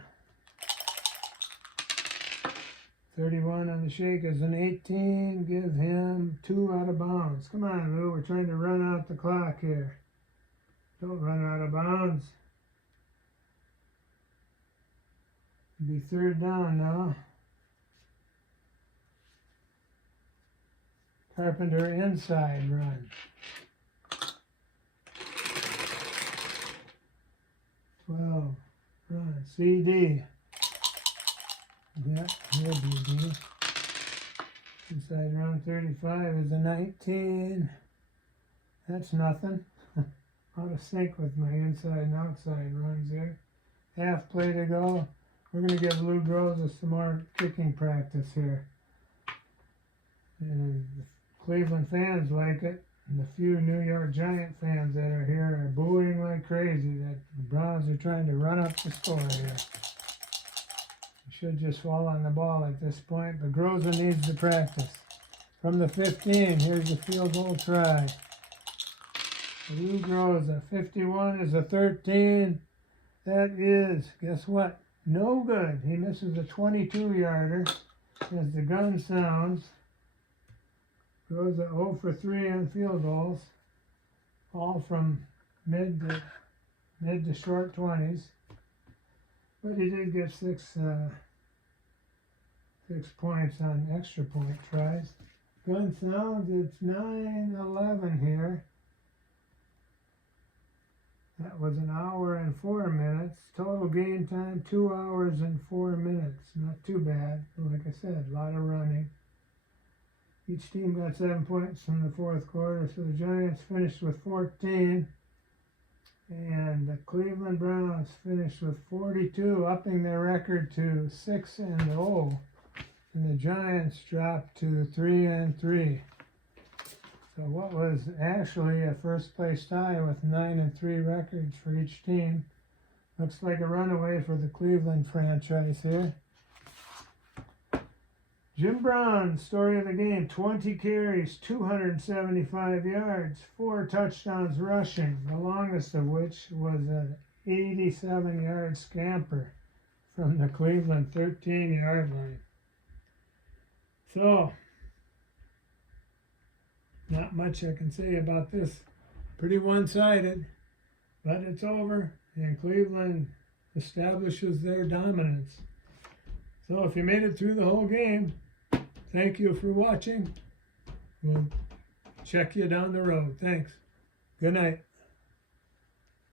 31 on the shake is an 18. Give him 2 out of bounds. Come on, Lou. We're trying to run out the clock here. Don't run out of bounds. It'll be 3rd down now. Carpenter inside run. 12. Run. CD. Yep, here BD. Inside run 35 is a 19. That's nothing. Out of sync with my inside and outside runs here. Half play to go. We're going to give Lou Groza some more kicking practice here. And the Cleveland fans like it. And the few New York Giant fans that are here are booing like crazy that the Browns are trying to run up the score here. Should just fall on the ball at this point, but Groza needs to practice. From the 15, here's a field goal try. Lou Groza, 51 is a 13. That is, guess what? No good. He misses a 22-yarder as the gun sounds. Groza 0 for 3 on field goals, all from mid to short 20s. But he did get 6 points on extra point tries. Gun sounds, it's 9-11 here. That was 1 hour and 4 minutes. Total game time, 2 hours and 4 minutes. Not too bad. Like I said, a lot of running. Each team got 7 points from the 4th quarter, so the Giants finished with 14. And the Cleveland Browns finished with 42, upping their record to 6-0. And the Giants dropped to 3-3. So what was actually a first place tie with 9-3 records for each team. Looks like a runaway for the Cleveland franchise here. Jim Brown, story of the game, 20 carries, 275 yards, 4 touchdowns rushing, the longest of which was an 87-yard scamper from the Cleveland 13-yard line. So, not much I can say about this. Pretty one-sided, but it's over, and Cleveland establishes their dominance. So if you made it through the whole game, thank you for watching. We'll check you down the road. Thanks. Good night.